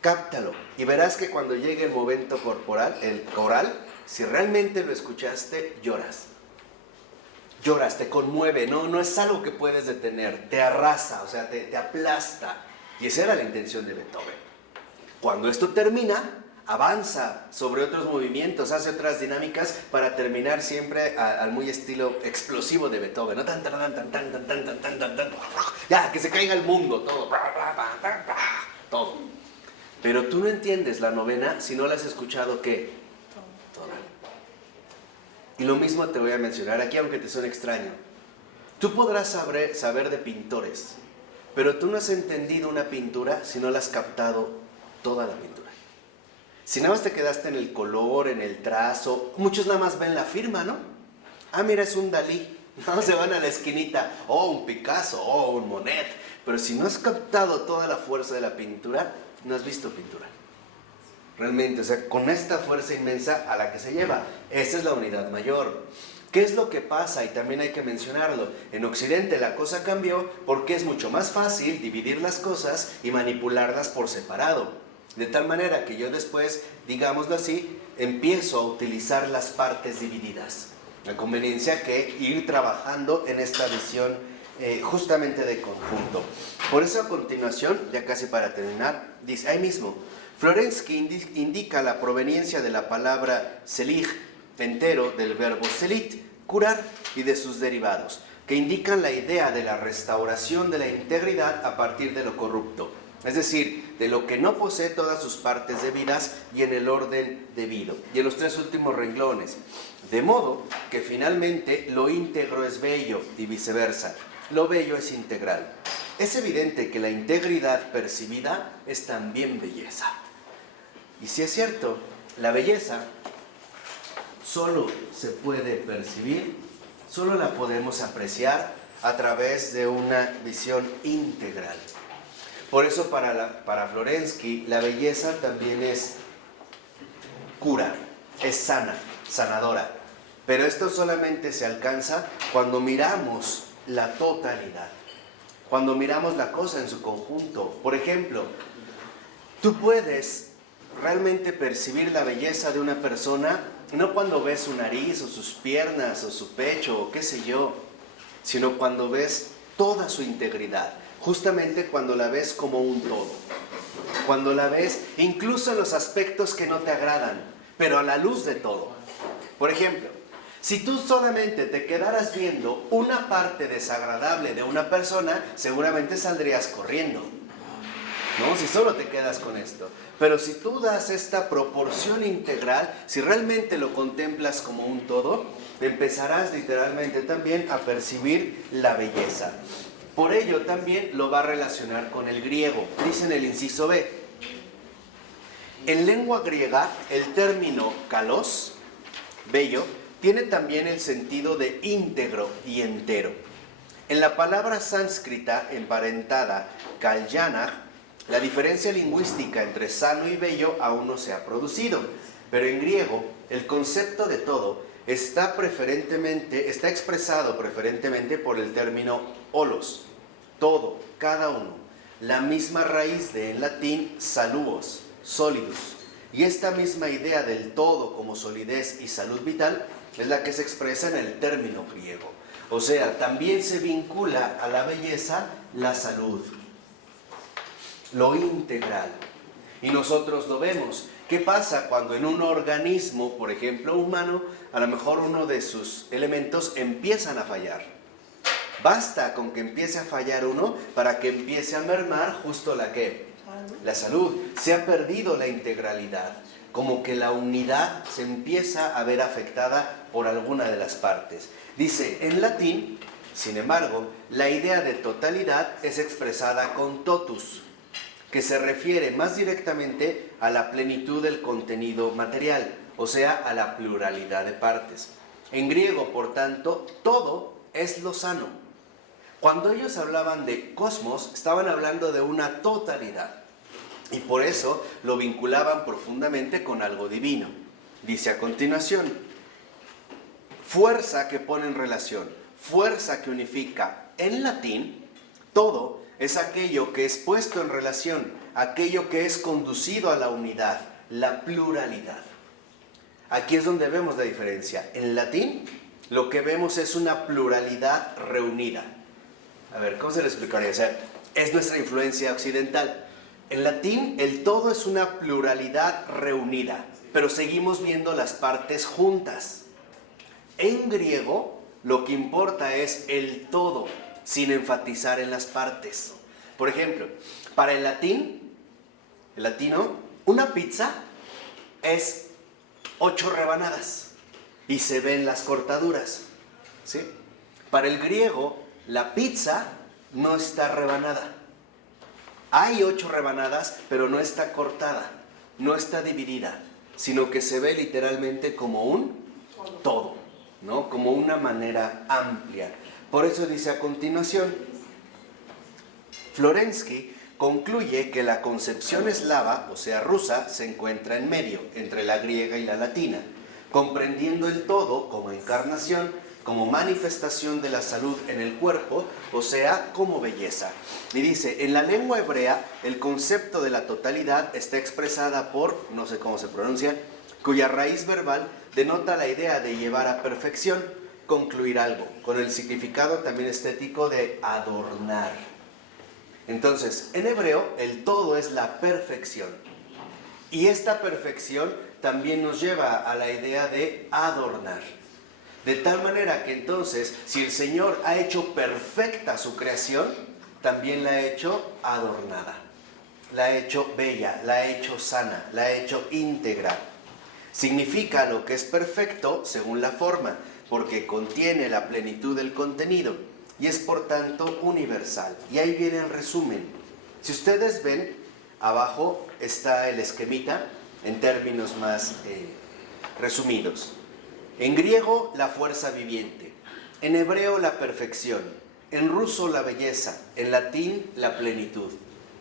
Cáptalo y verás que cuando llegue el momento corporal, el coral, si realmente lo escuchaste, lloras. Lloras, te conmueve, no es algo que puedes detener, te arrasa, o sea, te aplasta. Y esa era la intención de Beethoven. Cuando esto termina, avanza sobre otros movimientos, hace otras dinámicas para terminar siempre al muy estilo explosivo de Beethoven, ¿no? Tan, tan, tan, tan, tan, tan, tan, tan, tan, tan. Ya, que se caiga el mundo, todo. Todo. Pero tú no entiendes la novena si no la has escuchado, ¿qué? Toda. Y lo mismo te voy a mencionar aquí, aunque te suene extraño. Tú podrás saber de pintores, pero tú no has entendido una pintura si no la has captado toda la pintura. Si nada más te quedaste en el color, en el trazo, muchos nada más ven la firma, ¿no? Ah, mira, es un Dalí. No se van a la esquinita, un Picasso, un Monet. Pero si no has captado toda la fuerza de la pintura, no has visto pintura. Realmente, o sea, con esta fuerza inmensa a la que se lleva. Esa es la unidad mayor. ¿Qué es lo que pasa? Y también hay que mencionarlo. En Occidente la cosa cambió porque es mucho más fácil dividir las cosas y manipularlas por separado. De tal manera que yo después, digámoslo así, empiezo a utilizar las partes divididas. La conveniencia que ir trabajando en esta visión justamente de conjunto. Por eso a continuación, ya casi para terminar, dice ahí mismo, Florensky indica la proveniencia de la palabra selig, entero, del verbo selit, curar, y de sus derivados, que indican la idea de la restauración de la integridad a partir de lo corrupto, es decir, de lo que no posee todas sus partes debidas y en el orden debido. Y en los 3 últimos renglones, de modo que finalmente lo íntegro es bello y viceversa, lo bello es integral. Es evidente que la integridad percibida es también belleza. Y si es cierto, la belleza solo se puede percibir, solo la podemos apreciar a través de una visión integral. Por eso para Florensky la belleza también es cura, es sana, sanadora. Pero esto solamente se alcanza cuando miramos la totalidad, cuando miramos la cosa en su conjunto. Por ejemplo, tú puedes realmente percibir la belleza de una persona no cuando ves su nariz o sus piernas o su pecho o qué sé yo, sino cuando ves toda su integridad, justamente cuando la ves como un todo, cuando la ves incluso en los aspectos que no te agradan, pero a la luz de todo. Por ejemplo, si tú solamente te quedaras viendo una parte desagradable de una persona, seguramente saldrías corriendo, ¿no? Si solo te quedas con esto. Pero si tú das esta proporción integral, si realmente lo contemplas como un todo, empezarás literalmente también a percibir la belleza. Por ello también lo va a relacionar con el griego. Dice en el inciso B. En lengua griega, el término kalos, bello, tiene también el sentido de íntegro y entero. En la palabra sánscrita emparentada kalyana, la diferencia lingüística entre sano y bello aún no se ha producido, pero en griego el concepto de todo está expresado preferentemente por el término olos, todo, cada uno, la misma raíz de en latín saluos, solidus, y esta misma idea del todo como solidez y salud vital es la que se expresa en el término griego. O sea, también se vincula a la belleza la salud, lo integral. Y nosotros lo vemos. ¿Qué pasa cuando en un organismo, por ejemplo humano, a lo mejor uno de sus elementos empiezan a fallar? Basta con que empiece a fallar uno para que empiece a mermar justo la salud. Se ha perdido la integralidad, como que la unidad se empieza a ver afectada por alguna de las partes. Dice, en latín, sin embargo, la idea de totalidad es expresada con totus, que se refiere más directamente a la plenitud del contenido material, o sea, a la pluralidad de partes. En griego, por tanto, todo es lo sano. Cuando ellos hablaban de cosmos, estaban hablando de una totalidad, y por eso lo vinculaban profundamente con algo divino. Dice a continuación, fuerza que pone en relación, fuerza que unifica. En latín, todo es aquello que es puesto en relación, aquello que es conducido a la unidad, la pluralidad. Aquí es donde vemos la diferencia. En latín, lo que vemos es una pluralidad reunida. A ver, ¿cómo se lo explicaría? O sea, es nuestra influencia occidental. En latín, el todo es una pluralidad reunida, pero seguimos viendo las partes juntas. En griego, lo que importa es el todo, sin enfatizar en las partes. Por ejemplo, para el latino, una pizza es 8 rebanadas y se ven las cortaduras, ¿sí? Para el griego, la pizza no está rebanada. Hay 8 rebanadas, pero no está cortada, no está dividida, sino que se ve literalmente como un todo. ¿no? Como una manera amplia. Por eso dice a continuación, Florensky concluye que la concepción eslava, o sea rusa, se encuentra en medio, entre la griega y la latina, comprendiendo el todo como encarnación, como manifestación de la salud en el cuerpo, o sea, como belleza. Y dice, en la lengua hebrea, el concepto de la totalidad está expresada por, no sé cómo se pronuncia, cuya raíz verbal denota la idea de llevar a perfección, concluir algo, con el significado también estético de adornar. Entonces, en hebreo, el todo es la perfección. Y esta perfección también nos lleva a la idea de adornar. De tal manera que entonces, si el Señor ha hecho perfecta su creación, también la ha hecho adornada. La ha hecho bella, la ha hecho sana, la ha hecho íntegra. Significa lo que es perfecto según la forma, porque contiene la plenitud del contenido y es por tanto universal. Y ahí viene el resumen. Si ustedes ven, abajo está el esquemita en términos más resumidos. En griego, la fuerza viviente. En hebreo, la perfección. En ruso, la belleza. En latín, la plenitud.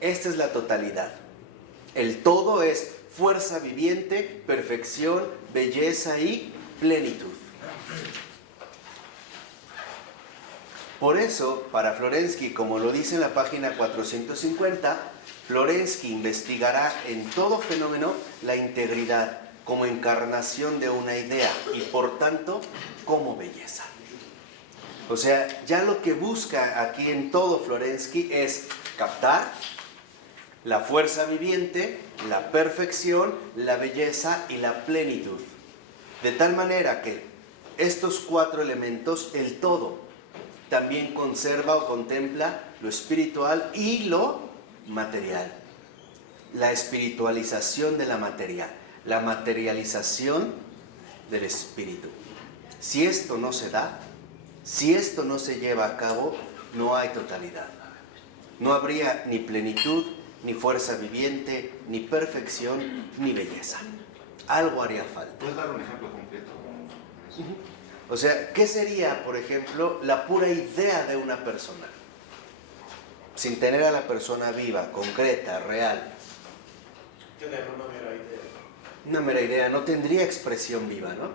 Esta es la totalidad. El todo es fuerza viviente, perfección, belleza y plenitud. Por eso, para Florensky, como lo dice en la página 450, Florensky investigará en todo fenómeno la integridad como encarnación de una idea y por tanto como belleza. O sea, ya lo que busca aquí en todo Florensky es captar la fuerza viviente, la perfección, la belleza y la plenitud. De tal manera que estos cuatro elementos, el todo, también conserva o contempla lo espiritual y lo material. La espiritualización de la materia, la materialización del espíritu. Si esto no se da, si esto no se lleva a cabo, no hay totalidad. No habría ni plenitud, ni fuerza viviente, ni perfección, ni belleza. Algo haría falta. ¿Puedes dar un ejemplo concreto? O sea, ¿qué sería, por ejemplo, la pura idea de una persona? Sin tener a la persona viva, concreta, real. Tener una mera idea. Una mera idea, no tendría expresión viva, ¿no?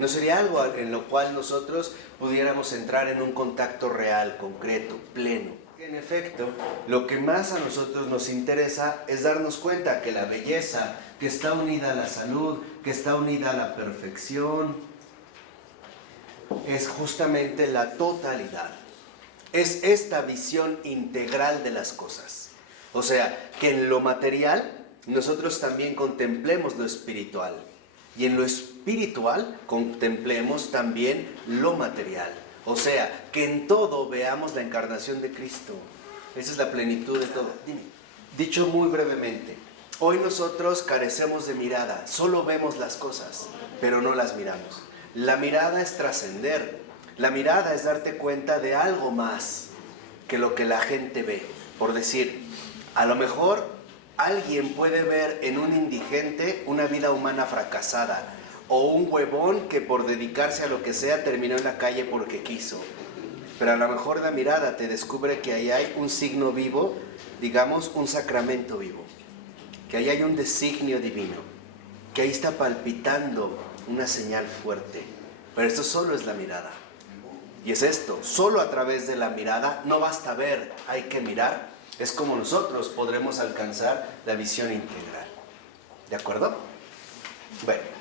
No sería algo en lo cual nosotros pudiéramos entrar en un contacto real, concreto, pleno. En efecto, lo que más a nosotros nos interesa es darnos cuenta que la belleza, que está unida a la salud, que está unida a la perfección, es justamente la totalidad. Es esta visión integral de las cosas. O sea, que en lo material nosotros también contemplemos lo espiritual. Y en lo espiritual contemplemos también lo material. O sea, que en todo veamos la encarnación de Cristo. Esa es la plenitud de todo. Dime. Dicho muy brevemente, hoy nosotros carecemos de mirada. Solo vemos las cosas, pero no las miramos. La mirada es trascender. La mirada es darte cuenta de algo más que lo que la gente ve. Por decir, a lo mejor alguien puede ver en un indigente una vida humana fracasada, o un huevón que por dedicarse a lo que sea terminó en la calle porque quiso. Pero a lo mejor la mirada te descubre que ahí hay un signo vivo, digamos un sacramento vivo, que ahí hay un designio divino, que ahí está palpitando una señal fuerte. Pero esto solo es la mirada. Y es esto, solo a través de la mirada, no basta ver, hay que mirar. Es como nosotros podremos alcanzar la visión integral. ¿De acuerdo? Bueno.